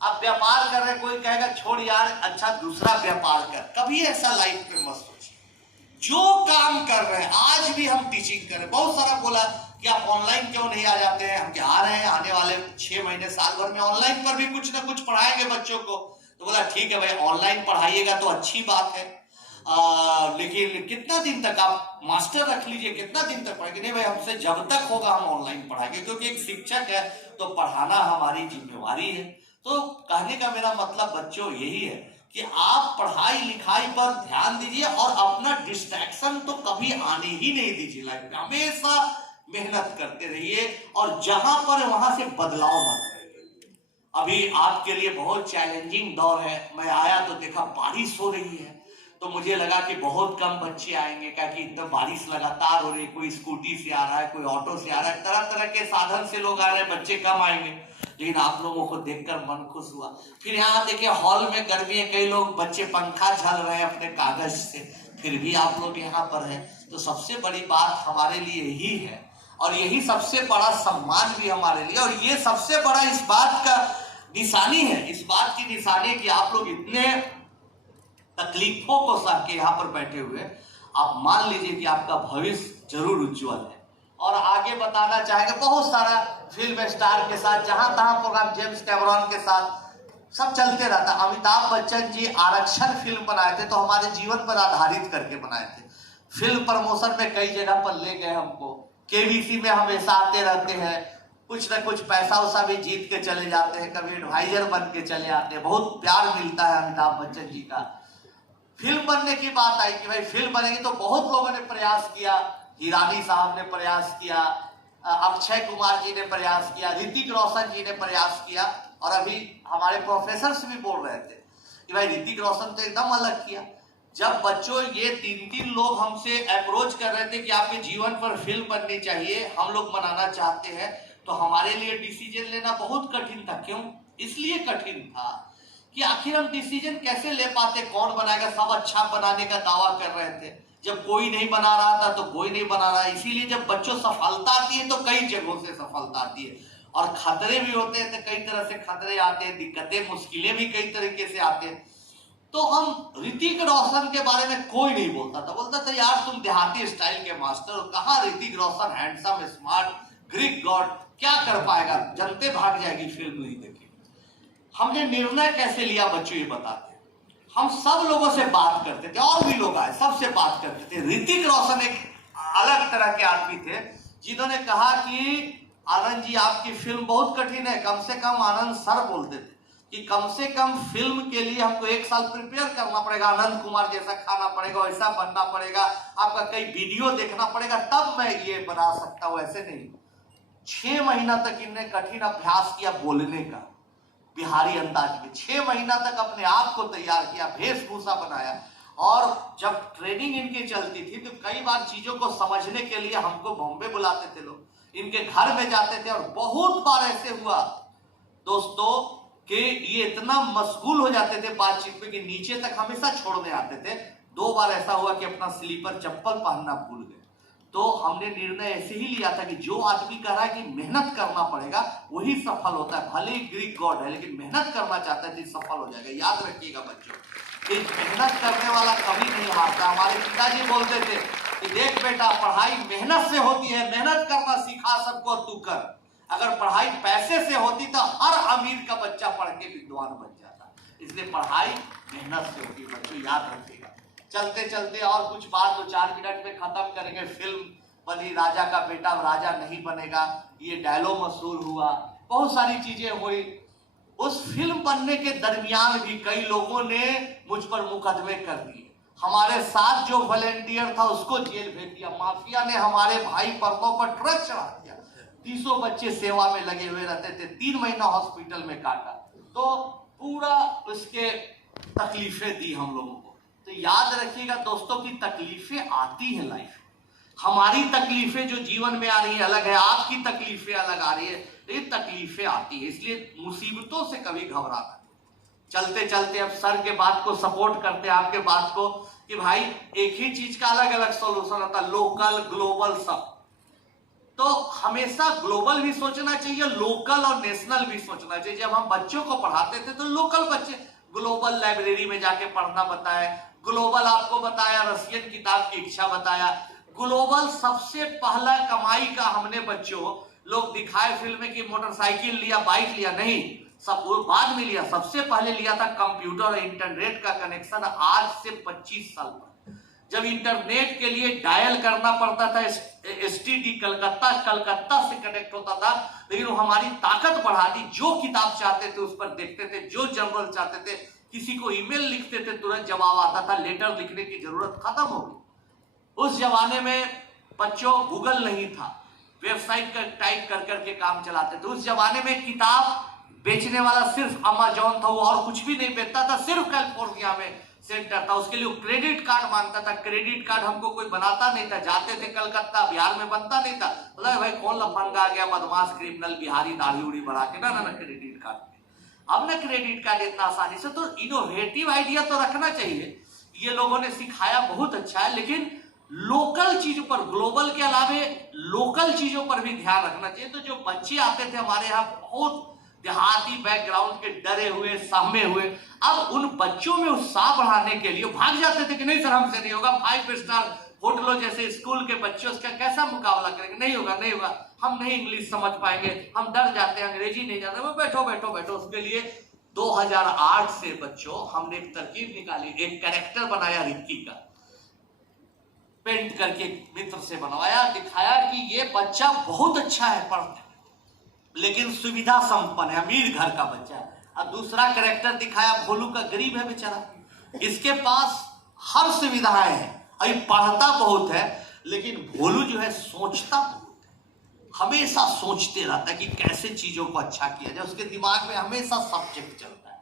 आप व्यापार कर रहे, कोई कहेगा छोड़ यार, अच्छा दूसरा व्यापार कर। कभी ऐसा लाइफ में मत सोचिए। जो काम कर रहे हैं, आज भी हम टीचिंग कर रहे हैं, बहुत सारा बोला कि आप ऑनलाइन क्यों नहीं आ जाते हैं। हम क्या आ रहे हैं, आने वाले 6 महीने साल भर में ऑनलाइन पर भी कुछ ना कुछ पढ़ाएंगे बच्चों को। तो बोला ठीक है भाई, ऑनलाइन पढ़ाइएगा तो अच्छी बात है, लेकिन कितना दिन तक आप मास्टर रख लीजिए, कितना दिन तक पढ़ाएंगे। नहीं भाई, हमसे जब तक होगा हम ऑनलाइन पढ़ाएंगे, क्योंकि एक शिक्षक है तो पढ़ाना हमारी जिम्मेवारी है। तो कहने का मेरा मतलब बच्चों यही है कि आप पढ़ाई लिखाई पर ध्यान दीजिए और अपना डिस्ट्रैक्शन तो कभी आने ही नहीं दीजिए। लाइफ में हमेशा मेहनत करते रहिए और जहां पर वहां से बदलाव मत करिए। अभी आपके लिए बहुत चैलेंजिंग दौर है। मैं आया तो देखा बारिश हो रही है, तो मुझे लगा कि बहुत कम बच्चे आएंगे, क्योंकि एकदम बारिश लगातार हो रही है। कोई स्कूटी से आ रहा है, कोई ऑटो से आ रहा है, तरह तरह के साधन से लोग आ रहे हैं, बच्चे कम आएंगे। लेकिन आप लोगों को देखकर मन खुश हुआ। फिर यहाँ देखिए हॉल में गर्मी है, कई लोग बच्चे पंखा झल रहे हैं अपने कागज से, फिर भी आप लोग यहाँ पर हैं। तो सबसे बड़ी बात हमारे लिए यही है और यही सबसे बड़ा सम्मान भी हमारे लिए, और ये सबसे बड़ा इस बात का निशानी है, इस बात की निशानी कि आप लोग इतने तकलीफों को सह के यहाँ पर बैठे हुए, आप मान लीजिए कि आपका भविष्य जरूर उज्जवल है। और आगे बताना चाहेंगे बहुत सारा फिल्म स्टार के साथ, जहां तहां प्रोग्राम, जेम्स कैमरॉन के साथ सब चलते रहता। अमिताभ बच्चन जी आरक्षण फिल्म बनाए थे, तो हमारे जीवन पर आधारित करके बनाए थे। फिल्म प्रमोशन में कई जगह पर ले गए हमको, केबीसी में हमेशा आते रहते हैं, कुछ ना कुछ पैसा वैसा भी जीत के चले जाते हैं, कभी एडवाइजर बन के चले आते हैं, बहुत प्यार मिलता है अमिताभ बच्चन जी का। फिल्म बनने की बात आई कि भाई फिल्म बनेगी, तो बहुत लोगों ने प्रयास किया, हिरानी साहब ने प्रयास किया, अक्षय कुमार जी ने प्रयास किया, ऋतिक रोशन जी ने प्रयास किया, और अभी हमारे प्रोफेसर भी बोल रहे थे कि भाई ऋतिक रोशन तो एकदम अलग किया। जब बच्चों ये 3 लोग हमसे अप्रोच कर रहे थे कि आपके जीवन पर फिल्म बननी चाहिए, हम लोग बनाना चाहते हैं, तो हमारे लिए डिसीजन लेना बहुत कठिन था। क्यों? इसलिए कठिन था कि आखिर हम डिसीजन कैसे ले पाते, कौन बनाएगा। सब अच्छा बनाने का दावा कर रहे थे, जब कोई नहीं बना रहा था तो कोई नहीं बना रहा। इसीलिए जब बच्चों सफलता आती है तो कई जगहों से सफलता आती है, और खतरे भी होते हैं, तो कई तरह से खतरे आते हैं, दिक्कतें मुश्किलें भी कई तरीके से आते हैं। तो हम ऋतिक रोशन के बारे में कोई नहीं बोलता था, बोलता था यार तुम देहाती स्टाइल के मास्टर हो, कहाँ Hrithik Roshan handsome smart Greek God, क्या कर पाएगा, जनते भाग जाएगी फिल्म नहीं देखी। हमने निर्णय कैसे लिया बच्चों ये बताते, हम सब लोगों से बात करते थे, और भी लोग आए सबसे बात करते थे। ऋतिक रोशन एक अलग तरह के आदमी थे जिन्होंने कहा कि आनंद जी आपकी फिल्म बहुत कठिन है, कम से कम, आनंद सर बोलते थे कि कम से कम फिल्म के लिए हमको 1 साल प्रिपेयर करना पड़ेगा, आनंद कुमार जैसा खाना पड़ेगा, वैसा बनना पड़ेगा, आपका कई वीडियो देखना पड़ेगा, तब मैं ये बना सकता हूँ, ऐसे नहीं। 6 महीना तक इनने कठिन अभ्यास किया बोलने का, बिहारी अंदाज में 6 महीना तक अपने आप को तैयार किया, वेशभूषा बनाया। और जब ट्रेनिंग इनकी चलती थी तो कई बार चीजों को समझने के लिए हमको बॉम्बे बुलाते थे लोग, इनके घर में जाते थे, और बहुत बार ऐसे हुआ दोस्तों कि ये इतना मशगूल हो जाते थे बातचीत में कि नीचे तक हमेशा छोड़ने आते थे। 2 बार ऐसा हुआ कि अपना स्लीपर चप्पल पहनना भूल गए। तो हमने निर्णय ऐसे ही लिया था कि जो आदमी कह रहा है कि मेहनत करना पड़ेगा वही सफल होता है, भले ही ग्रीक गॉड है लेकिन मेहनत करना चाहता है तो सफल हो जाएगा। याद रखिएगा बच्चों, कि मेहनत करने वाला कभी नहीं हारता। हमारे पिताजी बोलते थे कि देख बेटा, पढ़ाई मेहनत से होती है, मेहनत करना सिखा सबको तू कर। अगर पढ़ाई पैसे से होती तो हर अमीर का बच्चा पढ़ के विद्वान बन जाता, इसलिए पढ़ाई मेहनत से होती है बच्चों, याद रखिएगा। चलते चलते और कुछ बात तो 4 मिनट में खत्म करेंगे। फिल्म बनी राजा का बेटा राजा नहीं बनेगा, ये डायलॉग मशहूर हुआ, बहुत सारी चीजें हुई। उस फिल्म बनने के दरमियान भी कई लोगों ने मुझ पर मुकदमे कर दिए। हमारे साथ जो वॉलेंटियर था उसको जेल भेज दिया। माफिया ने हमारे भाई पर्दों पर ट्रक चढ़ा दिया। 300 बच्चे सेवा में लगे हुए रहते थे, 3 महीना हॉस्पिटल में काटा। तो पूरा उसके तकलीफें दी हम लोगों को। तो याद रखिएगा दोस्तों की तकलीफें आती हैं लाइफ। हमारी तकलीफें जो जीवन में आ रही है अलग है, आपकी तकलीफें अलग आ रही है, ये तकलीफें आती है, इसलिए मुसीबतों से कभी घबराना। चलते चलते अब सर के बात को सपोर्ट करते हैं, आपके बात को, कि भाई एक ही चीज का अलग अलग सॉल्यूशन होता है, लोकल ग्लोबल सब। तो हमेशा ग्लोबल भी सोचना चाहिए, लोकल और नेशनल भी सोचना चाहिए। जब हम बच्चों को पढ़ाते थे तो लोकल बच्चे ग्लोबल लाइब्रेरी में जाके पढ़ना बताया, ग्लोबल आपको बताया, रशियन किताब की इच्छा बताया। ग्लोबल सबसे पहला कमाई का हमने बच्चों लोग दिखाए फिल्म में कि मोटरसाइकिल लिया, बाइक लिया, नहीं, सब वो बाद में लिया। सबसे पहले लिया था कंप्यूटर और इंटरनेट का कनेक्शन, आज से 25 साल पहले, जब इंटरनेट के लिए डायल करना पड़ता था, STD कलकत्ता से कनेक्ट होता था। लेकिन वो हमारी ताकत बढ़ा दी, जो किताब चाहते थे उस पर देखते थे, जो जर्नल चाहते थे, किसी को ईमेल लिखते थे तुरंत जवाब आता था, लेटर लिखने की जरूरत खत्म हो गई। उस जमाने में बच्चों गूगल नहीं था, वेबसाइट का टाइप कर करके काम चलाते थे। उस जमाने में किताब बेचने वाला सिर्फ अमेज़न था, वो और कुछ भी नहीं बेचता था, सिर्फ कैलिफोर्निया में सेंटर था। उसके लिए क्रेडिट कार्ड मांगता था, क्रेडिट कार्ड हमको कोई बनाता नहीं था, जाते थे कलकत्ता, बिहार में बनता नहीं था। बोला भाई कौन लफंगा आ गया बदमाश क्रिमिनल बिहारी दाढ़ी उड़ी बढ़ा के ना क्रेडिट कार्ड। अब ना क्रेडिट कार्ड इतना आसानी से, तो इनोवेटिव आइडिया तो रखना चाहिए, ये लोगों ने सिखाया, बहुत अच्छा है। लेकिन लोकल चीजों पर, ग्लोबल के अलावे लोकल चीजों पर भी ध्यान रखना चाहिए। तो जो बच्चे आते थे हमारे यहाँ बहुत देहाती बैकग्राउंड के, डरे हुए, सहमे हुए, अब उन बच्चों में उत्साह बढ़ाने के लिए भाग जाते थे कि नहीं सर हमसे नहीं होगा, 5 स्टार होटलों जैसे स्कूल के बच्चों का कैसा मुकाबला करेंगे, नहीं होगा, नहीं होगा, हम नहीं इंग्लिश समझ पाएंगे, हम डर जाते हैं, अंग्रेजी नहीं जानते। वो बैठो बैठो बैठो। उसके लिए 2008 से बच्चों हमने एक तरकीब निकाली, एक कैरेक्टर बनाया रिक्की का, पेंट करके मित्र से बनवाया, दिखाया कि ये बच्चा बहुत अच्छा है पढ़ने, लेकिन सुविधा संपन्न है, अमीर घर का बच्चा है। अब दूसरा कैरेक्टर दिखाया, भोलू का, गरीब है बेचारा, इसके पास हर सुविधाएं हैं, अभी पढ़ता बहुत है, लेकिन भोलू जो है सोचता बहुत है, हमेशा सोचते रहता है कि कैसे चीजों को अच्छा किया जाए, उसके दिमाग में हमेशा सब्जेक्ट चलता है।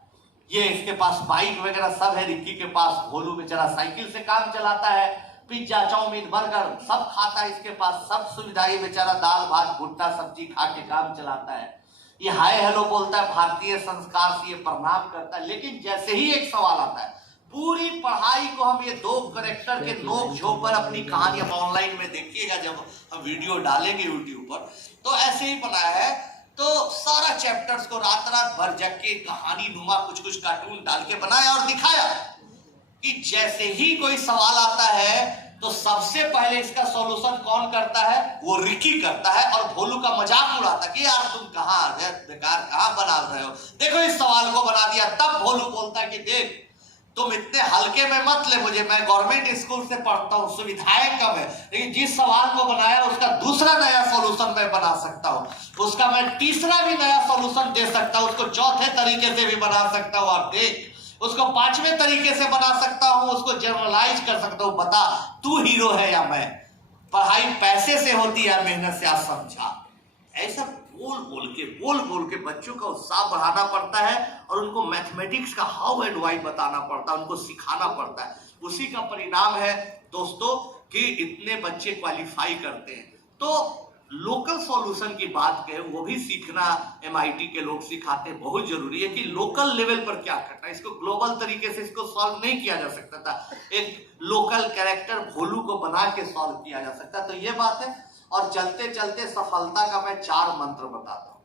ये इसके पास बाइक वगैरह सब है रिक्की के पास, भोलू बेचारा साइकिल से काम चलाता है, पिज्जा चाउमीन बर्गर सब खाता है, इसके पास सब सुविधाएं, बेचारा दाल भात भुट्टा सब्जी खा के काम चलाता है। ये हाय हेलो बोलता है, भारतीय संस्कार से ये प्रणाम करता है। लेकिन जैसे ही एक सवाल आता है, पूरी पढ़ाई को हम ये 2 कैरेक्टर के नोक झोंक पर अपनी कहानी हम ऑनलाइन में देखिएगा, जब हम वीडियो डालेंगे यूट्यूब पर, तो ऐसे ही बनाया है। तो सारा चैप्टर्स को रात रात भर जग के कहानी नुमा कुछ कुछ कार्टून डाल के बनाया और दिखाया कि जैसे ही कोई सवाल आता है तो सबसे पहले इसका सॉल्यूशन कौन करता है, वो रिक्की करता है, और भोलू का मजाक उड़ाता कि यार तुम कहाँ बेकार कहाँ बना रहे हो, देखो इस सवाल को बना दिया। तब भोलू बोलता है कि देख तुम इतने हल्के में मत ले मुझे, मैं गवर्नमेंट स्कूल से पढ़ता हूँ, सुविधाएं कम है, लेकिन जिस सवाल को बनाया उसका दूसरा नया सॉल्यूशन मैं बना सकता हूँ, उसका मैं तीसरा भी नया सॉल्यूशन दे सकता हूँ, उसको चौथे तरीके से भी बना सकता हूँ, आप देख उसको 5वें तरीके से बना सकता हूं, उसको जनरलाइज कर सकता हूं, बता तू हीरो है या मैं, पढ़ाई पैसे से होती है मेहनत से, आप समझा। ऐसा बोल बोल के बच्चों का उत्साह बढ़ाना पड़ता है, और उनको मैथमेटिक्स का हाउ एंड व्हाई बताना पड़ता है, उनको सिखाना पड़ता है। उसी का परिणाम है दोस्तों कि इतने बच्चे क्वालिफाई करते हैं। तो लोकल सॉल्यूशन की बात करें, वो भी सीखना MIT के लोग सिखाते हैं, बहुत जरूरी है कि लोकल लेवल पर क्या करना है। इसको ग्लोबल तरीके से इसको सॉल्व नहीं किया जा सकता था, एक लोकल कैरेक्टर भोलू को बना के सॉल्व किया जा सकता, तो ये बात है। और चलते चलते सफलता का मैं 4 मंत्र बताता हूँ,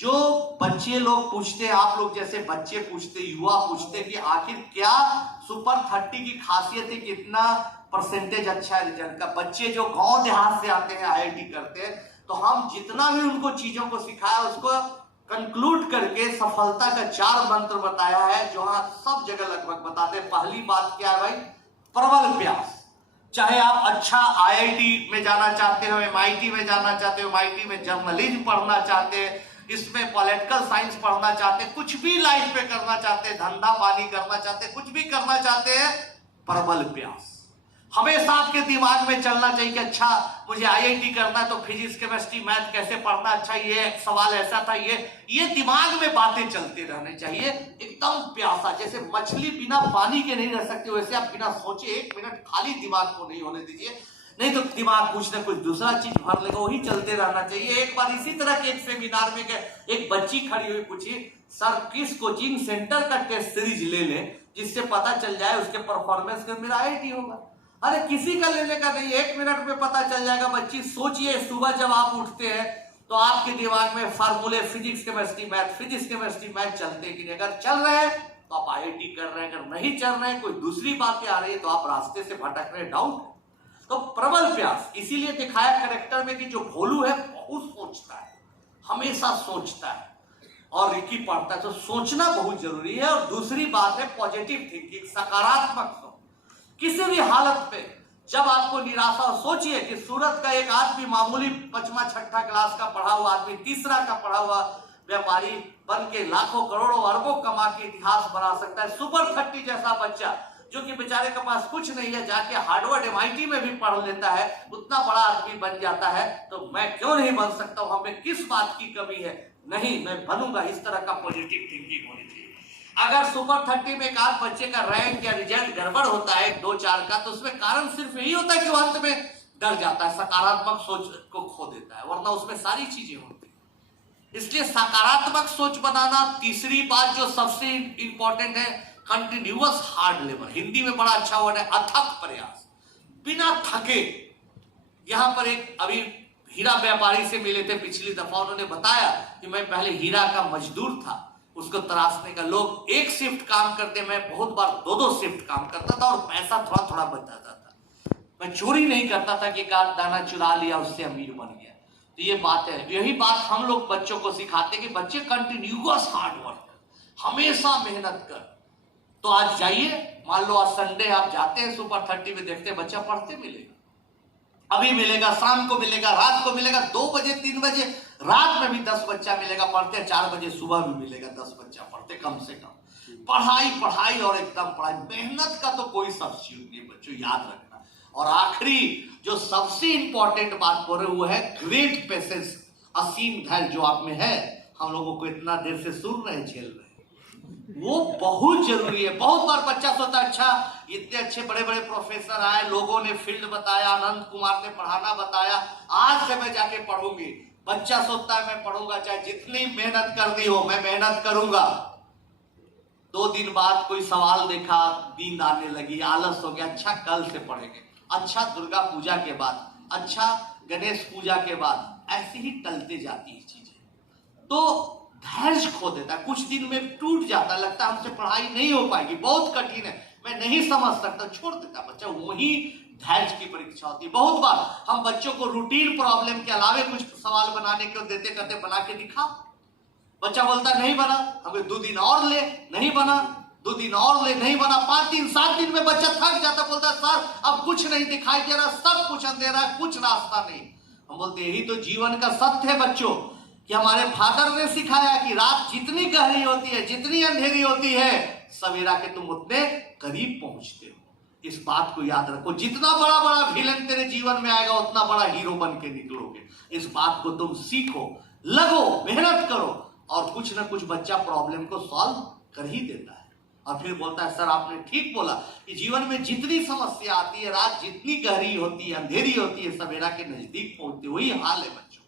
जो बच्चे लोग पूछते हैं, आप लोग जैसे बच्चे पूछते, युवा पूछते कि आखिर क्या सुपर 30 की खासियत है, कितना परसेंटेज अच्छा है रिजल्ट का। बच्चे जो गांव देहात से आते हैं, IIT करते हैं, तो हम जितना भी उनको चीजों को सिखाया उसको कंक्लूड करके सफलता का 4 मंत्र बताया है, जो हाँ सब जगह लगभग बताते हैं। पहली बात क्या है भाई? प्रबल प्यास। चाहे आप अच्छा IIT में जाना चाहते हो, MIT में जाना चाहते हो, MIT में जर्नलिज्म पढ़ना चाहते हैं, इसमें पॉलिटिकल साइंस पढ़ना चाहते हैं, कुछ भी लाइफ में करना चाहते हैं, धंधा पानी करना चाहते हैं, कुछ भी करना चाहते हैं, प्रबल प्यास हमेशा आपके दिमाग में चलना चाहिए कि अच्छा मुझे IIT करना है तो फिजिक्स केमिस्ट्री मैथ कैसे पढ़ना, अच्छा ये सवाल ऐसा था, ये दिमाग में बातें चलते रहने चाहिए। एकदम प्यासा, जैसे मछली बिना पानी के नहीं रह सकती, वैसे आप बिना सोचे 1 मिनट खाली दिमाग को नहीं होने दीजिए, नहीं तो दिमाग कुछ ना कुछ दूसरा चीज भर लेगा, वही चलते रहना चाहिए। एक बार इसी तरह के एक सेमिनार में एक बच्ची खड़ी हुई, पूछी सर किस कोचिंग सेंटर का टेस्ट सीरीज ले लें जिससे पता चल जाए उसके परफॉर्मेंस का मेरा IIT होगा। अरे किसी का लेने का नहीं, 1 मिनट में पता चल जाएगा। बच्ची सोचिए, सुबह जब आप उठते हैं तो आपके दिमाग में फार्मूले फिजिक्स केमिस्ट्री मैथ चलते हैं कि नहीं? अगर चल रहे हैं तो आप IIT कर रहे हैं, अगर नहीं चल रहे हैं, कोई दूसरी बातें आ रही है तो आप रास्ते से भटक रहे हैं, डाउट। तो प्रबल प्यास इसीलिए दिखाया कैरेक्टर में कि जो भोलू है बहुत सोचता है, हमेशा सोचता है, और रिकी पढ़ता है, तो सोचना बहुत जरूरी है। और दूसरी बात है पॉजिटिव थिंकिंग, सकारात्मक सोच। किसी भी हालत में जब आपको निराशा हो, सोचिए कि सूरत का एक आदमी मामूली 5वां 6ठा क्लास का पढ़ा हुआ आदमी, तीसरा का पढ़ा हुआ व्यापारी बन के लाखों करोड़ों अरबों कमा के इतिहास बना सकता है। सुपर 30 जैसा बच्चा जो कि बेचारे के पास कुछ नहीं है, जाके हार्वर्ड MIT में भी पढ़ लेता है, उतना बड़ा आदमी बन जाता है। तो मैं क्यों नहीं बन सकता हूं? हमें किस बात की कमी है? नहीं, मैं बनूंगा। इस तरह का पॉजिटिव थिंकिंग होनी चाहिए। अगर सुपर 30 में एक आध बच्चे का रैंक या रिजल्ट गड़बड़ होता है 2-4 का, तो उसमें कारण सिर्फ यही होता है कि वो अंत में डर जाता है, सकारात्मक सोच को खो देता है, वरना उसमें सारी चीजें होती है। इसलिए सकारात्मक सोच बनाना। तीसरी बात जो सबसे इंपॉर्टेंट है, कंटिन्यूअस हार्ड लेबर। हिंदी में बड़ा अच्छा वर्ड है, अथक प्रयास, बिना थके। यहां पर एक अभी हीरा व्यापारी से मिले थे पिछली दफा, उन्होंने बताया कि मैं पहले हीरा का मजदूर था, उसको तराशने का। लोग 1 शिफ्ट काम करते, मैं बहुत बार 2-2 शिफ्ट काम करता था और पैसा थोड़ा थोड़ा बच जाता था। मैं चोरी नहीं करता था कि एक आध दाना चुरा लिया उससे अमीर बन गया। तो ये बात है, यही बात हम लोग बच्चों को सिखाते कि बच्चे कंटिन्यूअस हार्ड वर्क, हमेशा मेहनत कर। तो आज जाइए, मान लो आज संडे आप जाते हैं सुपर 30 में, देखते हैं बच्चा पढ़ते मिलेगा, अभी मिलेगा, शाम को मिलेगा, रात को मिलेगा, 2 बजे 3 बजे रात में भी 10 बच्चा मिलेगा पढ़ते, 4 बजे सुबह भी मिलेगा 10 बच्चा पढ़ते, कम से कम। पढ़ाई और एकदम पढ़ाई, मेहनत का तो कोई सब्स्टिट्यूट नहीं बच्चों, याद रखना। और आखिरी जो सबसे इंपॉर्टेंट बात बोल रहे वो है ग्रेट पेशेंस, असीम धैर्य जो आप में है। हम लोगों को इतना देर से सुन रहे हैं, झेल रहे हैं, वो बहुत जरूरी है। बहुत बार बच्चा सोचता है अच्छा इतने अच्छे बड़े बड़े प्रोफेसर आए, लोगों ने फील्ड बताया, अनंत कुमार ने पढ़ाना बताया, आज से मैं जाके पढ़ूंगी। बच्चा सोचता है मैं पढ़ूंगा, चाहे जितनी मेहनत करनी हो मैं मेहनत करूंगा। 2 दिन बाद कोई सवाल देखा, नींद आने लगी, आलस हो गया, अच्छा कल से पढ़ेंगे, अच्छा दुर्गा पूजा के बाद, अच्छा गणेश पूजा के बाद, ऐसे ही टलते जाती है चीजें। तो धैर्य खो देता है, कुछ दिन में टूट जाता है, लगता है हमसे पढ़ाई नहीं हो पाएगी, बहुत कठिन है, मैं नहीं समझ सकता, छोड़ देता बच्चा। वही धैर्य की परीक्षा होती है। बहुत बार हम बच्चों को रूटीन प्रॉब्लम के अलावे कुछ सवाल बनाने को देते, कहते बना के दिखा, बच्चा बोलता नहीं बना, हमें 2 दिन और ले, नहीं बना, 2 दिन और ले, नहीं बना, 5 दिन 7 दिन में बच्चा थक जाता, बोलता सर अब कुछ नहीं दिखाई दे रहा, सब कुछ अंधेरा है, कुछ रास्ता नहीं। हम बोलते यही तो जीवन का सत्य है बच्चों, कि हमारे फादर ने सिखाया कि रात जितनी गहरी होती है, जितनी अंधेरी होती है, सवेरा के तुम उतने करीब पहुंचते हो। इस बात को याद रखो, जितना बड़ा बड़ा विलन तेरे जीवन में आएगा उतना बड़ा हीरो बन के निकलोगे। इस बात को तुम सीखो, लगो, मेहनत करो, और कुछ ना कुछ बच्चा प्रॉब्लम को सॉल्व कर ही देता है। और फिर बोलता है सर आपने ठीक बोला कि जीवन में जितनी समस्या आती है, रात जितनी गहरी होती है, अंधेरी होती है, सवेरा के नजदीक पहुंचती, वही हाल है बच्चों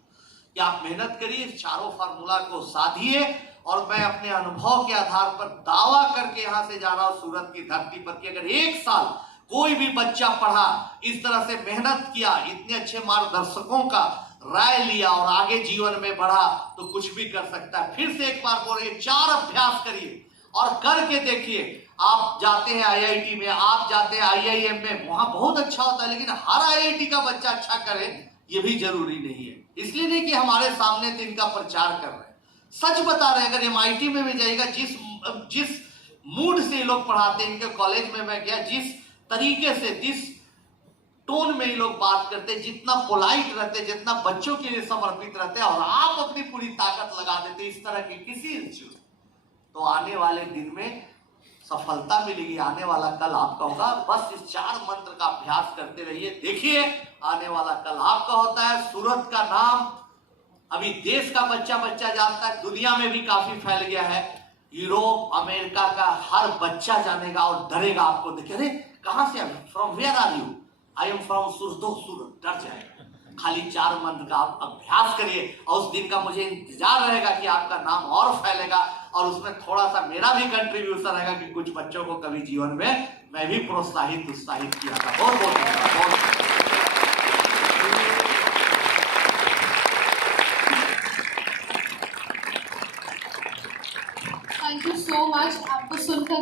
कि आप मेहनत करिए, इस चारों फार्मूला को साधिए। और मैं अपने अनुभव के आधार पर दावा करके यहां से जा रहा हूं सूरत की धरती पर कि अगर 1 साल कोई भी बच्चा पढ़ा, इस तरह से मेहनत किया, इतने अच्छे मार्गदर्शकों का राय लिया और आगे जीवन में बढ़ा, तो कुछ भी कर सकता है। फिर से एक बार बोल रहे 4 अभ्यास करिए और करके देखिए। आप जाते हैं IIT में, आप जाते हैं IIM में, वहां बहुत अच्छा होता है, लेकिन हर IIT का बच्चा अच्छा करे ये भी जरूरी नहीं है। इसलिए नहीं कि हमारे सामने तो इनका प्रचार कर रहे हैं, सच बता रहे हैं, अगर MIT में भी जाएगा, जिस मूड से ये लोग पढ़ाते हैं, इनके कॉलेज में मैं गया, जिस तरीके से, जिस टोन में ये लोग बात करते हैं, जितना पोलाइट रहते, जितना बच्चों के लिए समर्पित रहते हैं, और आप अपनी पूरी ताकत लगा देते इस तरह के किसी इंस्टीट्यूट, तो आने वाले दिन में सफलता मिलेगी, आने वाला कल आपका होगा। बस इस 4 मंत्र का अभ्यास करते रहिए, देखिए आने वाला कल आपका होता है। सूरत का नाम अभी देश का बच्चा जानता है, दुनिया में भी काफी फैल गया है। यूरोप, अमेरिका का हर बच्चा जानेगा और डरेगा आपको देखे, अरे कहां से, from where are you, I am from Surat, डर जाएगा। खाली 4 मंत्र का आप अभ्यास करिए, और उस दिन का मुझे इंतजार रहेगा कि आपका नाम और फैलेगा, और उसमें थोड़ा सा मेरा भी कंट्रीब्यूशन रहेगा कि कुछ बच्चों को कभी जीवन में मैं भी प्रोत्साहित उत्साहित किया था। बहुत बहुत थैंक यू सो मच। आपको सुनकर